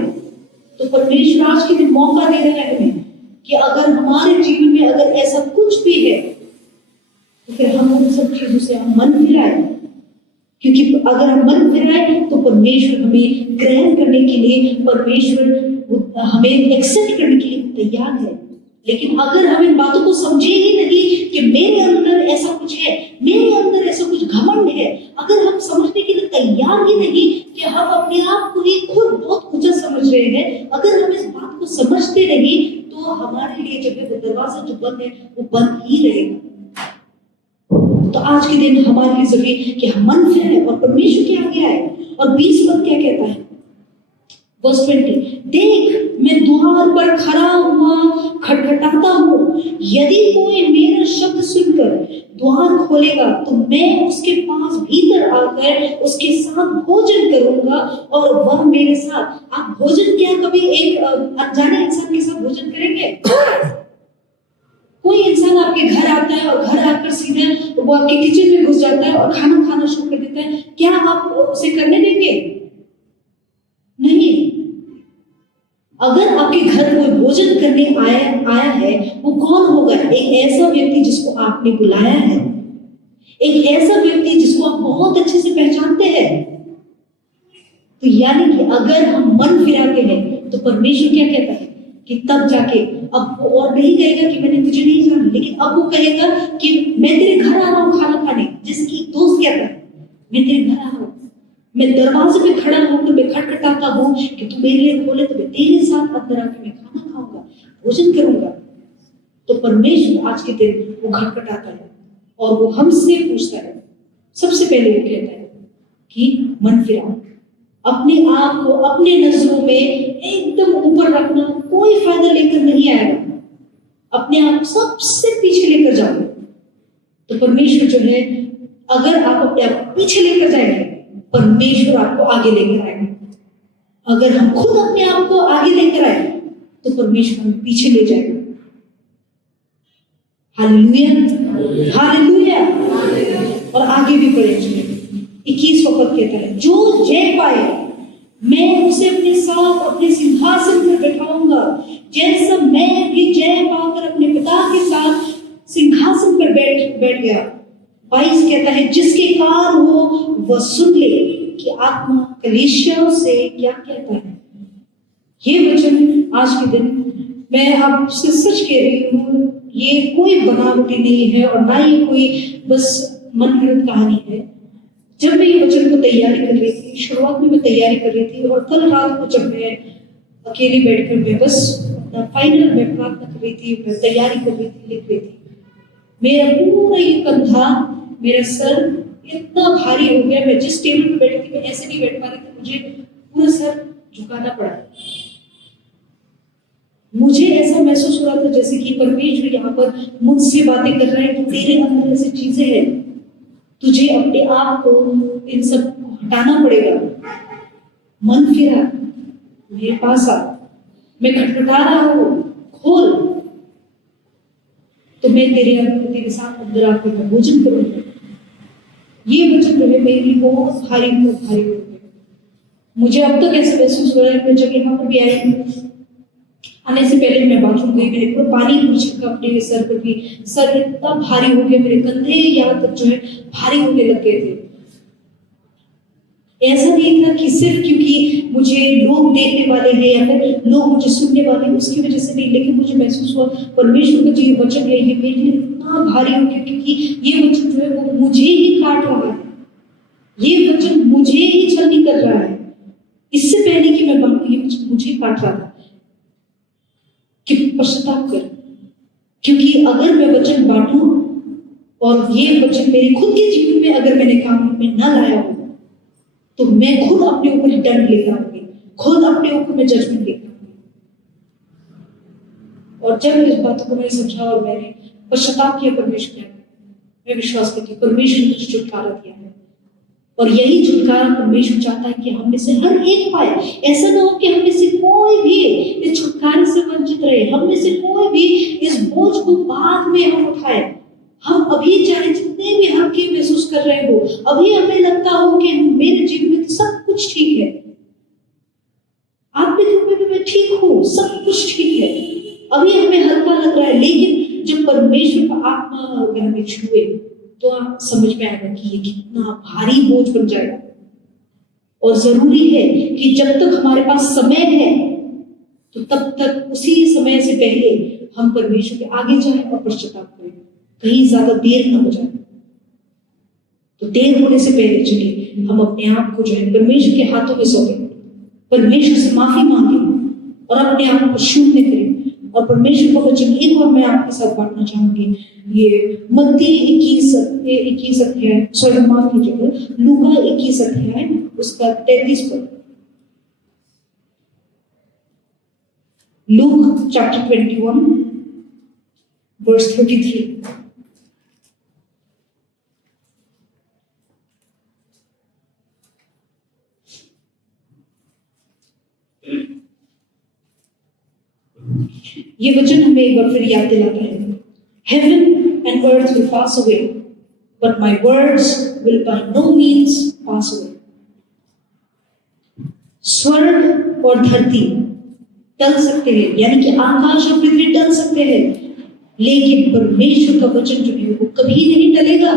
तो परमेश्वर आज के दिन मौका दे रहा है हमें कि अगर हमारे जीवन में अगर ऐसा कुछ भी है तो फिर हम उन सब चीजों से हम मन फिराए, क्योंकि अगर हम मन फिराए तो परमेश्वर हमें ग्रहण करने के लिए, परमेश्वर हमें एक्सेप्ट करने के लिए तैयार है। लेकिन अगर हम इन बातों को समझे ही नहीं कि मेरे अंदर ऐसा कुछ है, मेरे अंदर ऐसा कुछ घमंड है, अगर हम समझने के लिए तैयार ही नहीं कि हम अपने आप को ही खुद बहुत ऊंचा समझ रहे हैं, अगर हम इस बात को समझते नहीं तो हमारे लिए जो है वो दरवाजा जो बंद है वो बंद ही रहेगा। तो आज के दिन हमारे लिए जरूरी है कि हम मन फिराए और परमेश्वर के आगे आए। और 20 पद क्या कहता है, वर्स 20, देख मैं द्वार पर खड़ा हुआ खटखटाता हूँ, यदि कोई मेरा शब्द सुनकर द्वार खोलेगा तो मैं उसके पास भीतर आकर उसके साथ भोजन करूंगा और वह मेरे साथ। आप भोजन क्या कभी एक अनजाने इंसान के साथ भोजन करेंगे? कोई इंसान आपके घर आता है और घर आकर सीधे वो आपके किचन में घुस जाता है और खाना खाना शुरू कर देता है, क्या आप उसे करने देंगे? नहीं। अगर आपके घर कोई भोजन करने आया है, वो कौन होगा? एक ऐसा व्यक्ति जिसको आपने बुलाया है, एक ऐसा व्यक्ति जिसको आप बहुत अच्छे से पहचानते हैं। तो यानी कि अगर हम मन फिराते हैं तो परमेश्वर क्या कहता है कि तब जाके, अब वो और नहीं कहेगा कि मैंने तुझे नहीं जाना, लेकिन अब वो कहेगा कि मैं तेरे घर आ रहा हूँ खाना खाने। जिसकी दोस्त कहता है मैं तेरे घर आ रहा हूँ, मैं दरवाजे पे खड़ा होकर मैं खटखटाता हूँ कि तू मेरे लिए खोले तो मैं तेरे साथ अंदर आकर मैं खाना खाऊंगा, भोजन करूंगा। तो परमेश्वर आज के दिन वो खटखटाता है और वो हमसे पूछता है, सबसे पहले वो कहता है कि मन फिराओ, अपने आप को अपने नजरों में एकदम ऊपर रखना कोई फायदा लेकर नहीं आएगा, अपने आप सबसे पीछे लेकर जाओ। तो परमेश्वर जो है, अगर आप अपने आप पीछे लेकर जाएंगे, परमेश्वर आपको आगे लेकर आएगा। अगर हम खुद अपने आप को आगे लेकर आए तो परमेश्वर हमें पीछे ले जाएगा। Hallelujah, hallelujah. और आगे भी पढ़ेंगे 21वां पद कहता है, जो जय पाए मैं उसे अपने साथ अपने सिंहासन पर बैठाऊंगा, जैसा मैं भी जय पाकर अपने पिता के साथ सिंहासन पर बैठ गया। 22 कहता है, जिसके कान हो वह सुन ले कि आत्मा कलीसियाओं से क्या कहता है। ये वचन आज के दिन मैं आपसे सच कह रही हूँ, ये कोई बनावटी नहीं है और ना ही कोई बस मनगढ़ंत कहानी है। जब मैं ये वचन को तैयारी कर रही थी, शुरुआत में मैं तैयारी कर रही थी और कल रात को जब मैं अकेली बैठकर मैं बस फाइनल में प्रार्थना कर रही थी, मैं तैयारी कर रही थी, लिख रही थी, मेरा पूरा ये कंधा, मेरा सर इतना भारी हो गया। मैं जिस टेबल पे बैठी थी मैं ऐसे नहीं बैठ पा रही थी, मुझे पूरा सर झुकाना पड़ा। मुझे ऐसा महसूस हो रहा था जैसे कि परमेश्वर यहाँ पर मुझसे बातें कर रहा है कि तेरे अंदर ऐसी चीजें हैं, तुझे अपने आप को इन सब को हटाना पड़ेगा। मन फिरा, मेरे पास आ, मैं खटखटा रहा हूँ, खोल, तो मैं तेरे साथ अंदर आकर मैं भोजन करूंगा। ये वचन जो है मेरे लिए बहुत भारी हो गया। मुझे अब तक ऐसा महसूस हो रहा है, मैं जब यहाँ पर भी आई, आने से पहले मैं बाथरूम गई, मैंने पूरा पानी छिड़का अपने सर पर भी, सर इतना भारी हो गया, मेरे कंधे यहाँ तक जो है भारी होने लग गए थे। ऐसा नहीं था कि सिर्फ क्योंकि मुझे लोग देखने वाले हैं या फिर लोग मुझे सुनने वाले हैं उसकी वजह से नहीं, लेकिन मुझे महसूस हुआ परमेश्वर का जो वचन है ये मेरे लिए इतना भारी हो गया, क्योंकि ये वचन जो है वो मुझे ही काट रहा है, ये वचन मुझे ही छलनी कर रहा है। इससे पहले कि मैं बांटू, ये वचन मुझे काट रहा था कि पश्चाताप कर, क्योंकि अगर मैं वचन बांटूं और ये वचन मेरे खुद के जीवन में अगर मैंने काम में न लाया हो तो मैं खुद अपने ऊपर दंड लेकर आऊंगी, खुद अपने ऊपर मैं जजमेंट लेकर आऊंगी। और जब इस बात को मैंने समझा और मैंने पश्चाताप किया परमेश्वर ने, मैं विश्वास करती हूँ परमेश्वर ने मुझे छुटकारा दिया है। और यही छुटकारा परमेश्वर चाहता है कि हम में से हर एक पाए। ऐसा ना हो कि हम में से कोई भी इस छुटकारे से वंचित रहे, हम में से कोई भी इस बोझ को बाद में हम उठाए। हम अभी चाहे जितने भी हल्के महसूस कर रहे हो, अभी हमें लगता हो कि मेरे जीवन में तो सब कुछ ठीक है, आत्मिक रूप में मैं ठीक हूँ, सब कुछ ठीक है, अभी हमें हल्का लग रहा है, लेकिन जब परमेश्वर का आत्मा अगर हमें छुए तो आप समझ में आएगा कि ये कितना भारी बोझ बन जाएगा। और जरूरी है कि जब तक हमारे पास समय है तो तब तक उसी समय से पहले हम परमेश्वर के आगे जाएं और पश्चाताप करें, कहीं ज्यादा देर ना हो जाए। तो देर होने से पहले चलिए हम अपने आप को जो है परमेश्वर के हाथों में सौंपे, परमेश्वर से माफी मांगे और अपने आप को शून्य करें। और परमेश्वर का वचन एक और मैं आपके साथ बांटना चाहूंगी, ये मत्ती 21 अध्याय, सॉरी माफ कीजिएगा, लूका 21 अध्याय उसका 33 पद। Luke chapter 21 verse 33। ये वचन हमें एक बार फिर याद दिलाता है, heaven and earth will pass away but my words will by no means pass away. स्वर्ग और धरती टल सकते हैं, यानी कि आकाश और पृथ्वी टल सकते हैं, लेकिन परमेश्वर का वचन जो है वो कभी नहीं टलेगा।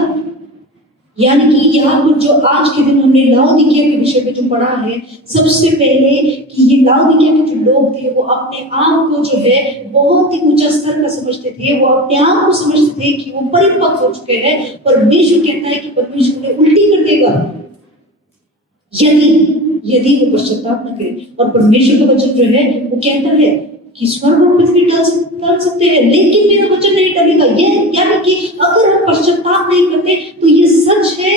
यानी कि यहाँ पर जो आज के दिन हमने लाउदिकिया के विषय में जो पढ़ा है, सबसे पहले कि ये लाउदिकिया के जो लोग थे वो अपने आप को जो है बहुत ही ऊंचा स्तर का समझते थे, वो अपने आप को समझते थे कि वो परिपक्व हो चुके हैं। परमेश्वर कहता है कि परमेश्वर उन्हें उल्टी कर देगा यदि वो पश्चाताप न करे। और परमेश्वर का वचन जो है वो कहता है कि स्वर्ग और पृथ्वी टल सकते हैं लेकिन मेरा वचन नहीं टलेगा। यानी कि अगर हम पश्चाताप नहीं करते तो ये सच है,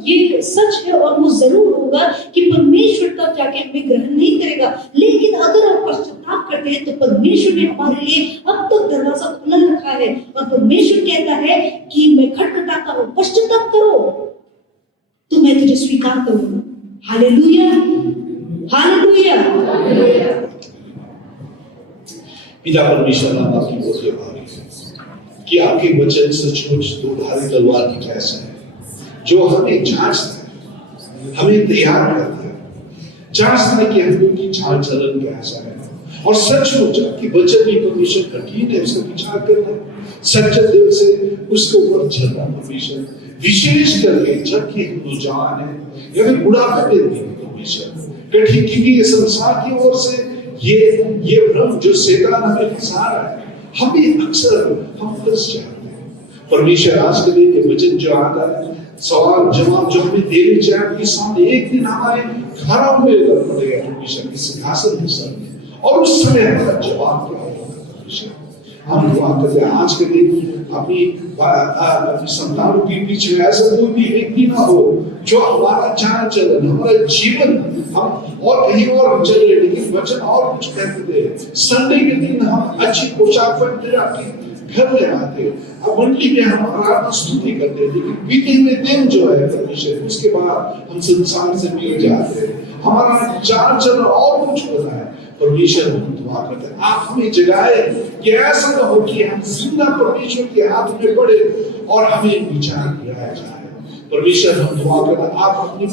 ये सच है और वो जरूर होगा कि परमेश्वर तब जाके हमें ग्रहण नहीं करेगा। लेकिन अगर हम पश्चाताप करते हैं तो परमेश्वर ने हमारे लिए अब तक दरवाजा खुला रखा है और परमेश्वर कहता है कि मैं खटखटाता हूँ, पश्चाताप करो तो मैं तुझे स्वीकार करूंगा। Hallelujah, hallelujah. पिता परमेश्वर नाम आपकी बहुत भारी है कि आपके वचन सचमुच दोधारी तलवार की जैसा है, जो हमें जांचता है, हमें तैयार करता है, जांचता है कि हम उनकी चाल चलन कैसा है। और सचमुच आपकी वचन भी परमेश्वर कठिन है उसका विचार करना, सच्चे दिल से उसके ऊपर चलना परमेश्वर, विशेष करके जबकि हम नौजवान हैं या फिर बुढ़ापे में भी परमेश्वर कठिन, क्योंकि ये संसार की ओर से ये भ्रम जो शैतान हमें फंसा रहा है, हम भी अक्सर हम फंस जाते हैं। परमेश्वर आज के दिन ये वचन जो आता है, सवाल जवाब जो हमें देने चाहिए कि सामने एक दिन हमारे खड़ा हुए पड़ेगा परमेश्वर के सिंहासन के सामने, और उस समय हमारा जवाब क्या होगा परमेश्वर। हम दुआ करते हैं आज के दिन अपनी संतानों के बीच में ऐसा कोई भी व्यक्ति ना हो जो हमारा चाल चलन, हमारा जीवन हम और कहीं और चल रहे, लेकिन वचन और कुछ कहते थे। संडे के दिन हम अच्छी पोशाक पहनते आपके घर में आते, अब मंडली में हम आराधना स्तुति करते, लेकिन बीते हुए दिन जो है परमेश्वर उसके बाद हम संसार से मिल जाते हैं, हमारा चाल चलन और कुछ होता है। परमेश्वर हम दुआ करते हैं आप हमें जगाए कि ऐसा न हो कि हम जिंदा परमेश्वर के हाथ में पड़े और हमें विचार गिराया जाए। परमेश्वर हम दुआ करते हैं आप अपनी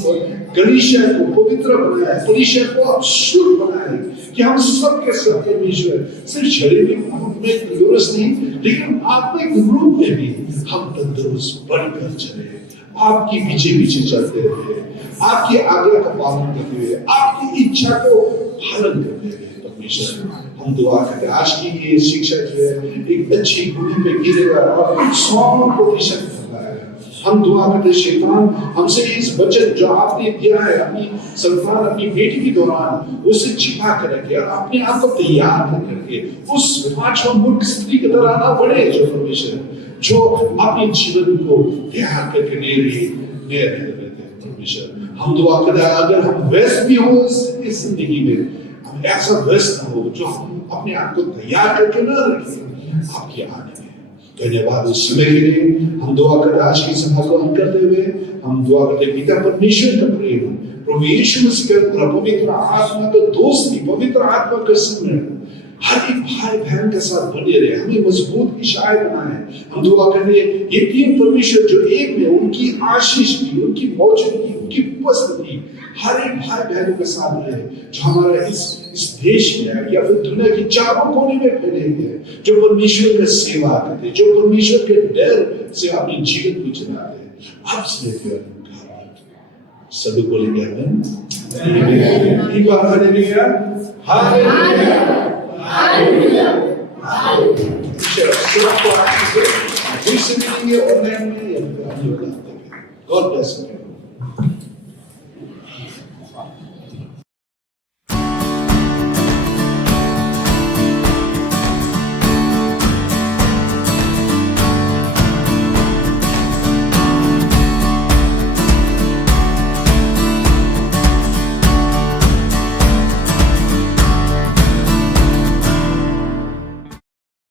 कलीसिया को पवित्र बनाए, कलीसिया को आप शुद्ध बनाए कि हम सब के सब परमेश्वर सिर्फ शारीरिक रूप में तंदुरुस्त नहीं, लेकिन आत्मिक रूप में भी हम तंदुरुस्त बनकर चले, आपकी पीछे पीछे चलते रहे, आपकी आज्ञा का पालन करते हुए, आपकी इच्छा को पालन करते हुए। परमेश्वर हम दुआ करते हैं आज की ये शिक्षा जो है एक अच्छी भूमि पे गिरेगा और 100% होता है। हम दुआ करते शैतान हमसे इस वचन जो आपने दिया है अपनी संतान अपनी बेटी के दौरान उसे छिपा कर रखे और अपने आप को तैयार करके उस पांचवा मूर्ख स्त्री की तरह ना बढ़े, जो परमेश्वर जो अपने जीवन को तैयार करके ले रही परमेश्वर। हम दुआ करते हैं अगर हम व्यस्त भी हो इस जिंदगी में, हम ऐसा व्यस्त ना हो जो हम अपने आप को तैयार करके ना रखें आपकी आने में। धन्यवाद उस समय के लिए। हम दुआ करते आज की सभा को अंत करते हुए हम दुआ करते पिता परमेश्वर का प्रेम, प्रभु यीशु मसीह का पवित्र आत्मा का दोस्ती, पवित्र आत्मा का स्मरण हर एक भाई बहन के साथ बने रहे, हमें मजबूत इशाए बनाए। हम दुआ करते ये तीन परमेश्वर जो एक में, उनकी आशीष की, उनकी मौजूदगी, उनकी उपस्थिति हर एक भाई बहनों के साथ रहे जो हमारा इस देश में या फिर दुनिया की चारों कोने में फैले हुए, जो परमेश्वर का सेवा करते, जो परमेश्वर के डर से अपने जीवन को चलाते। आप से सभी बोलेंगे आमीन। एक बार हालेलुया, हालेलुया, हालेलुया, हालेलुया। ऑनलाइन में गॉड ब्लेस यू।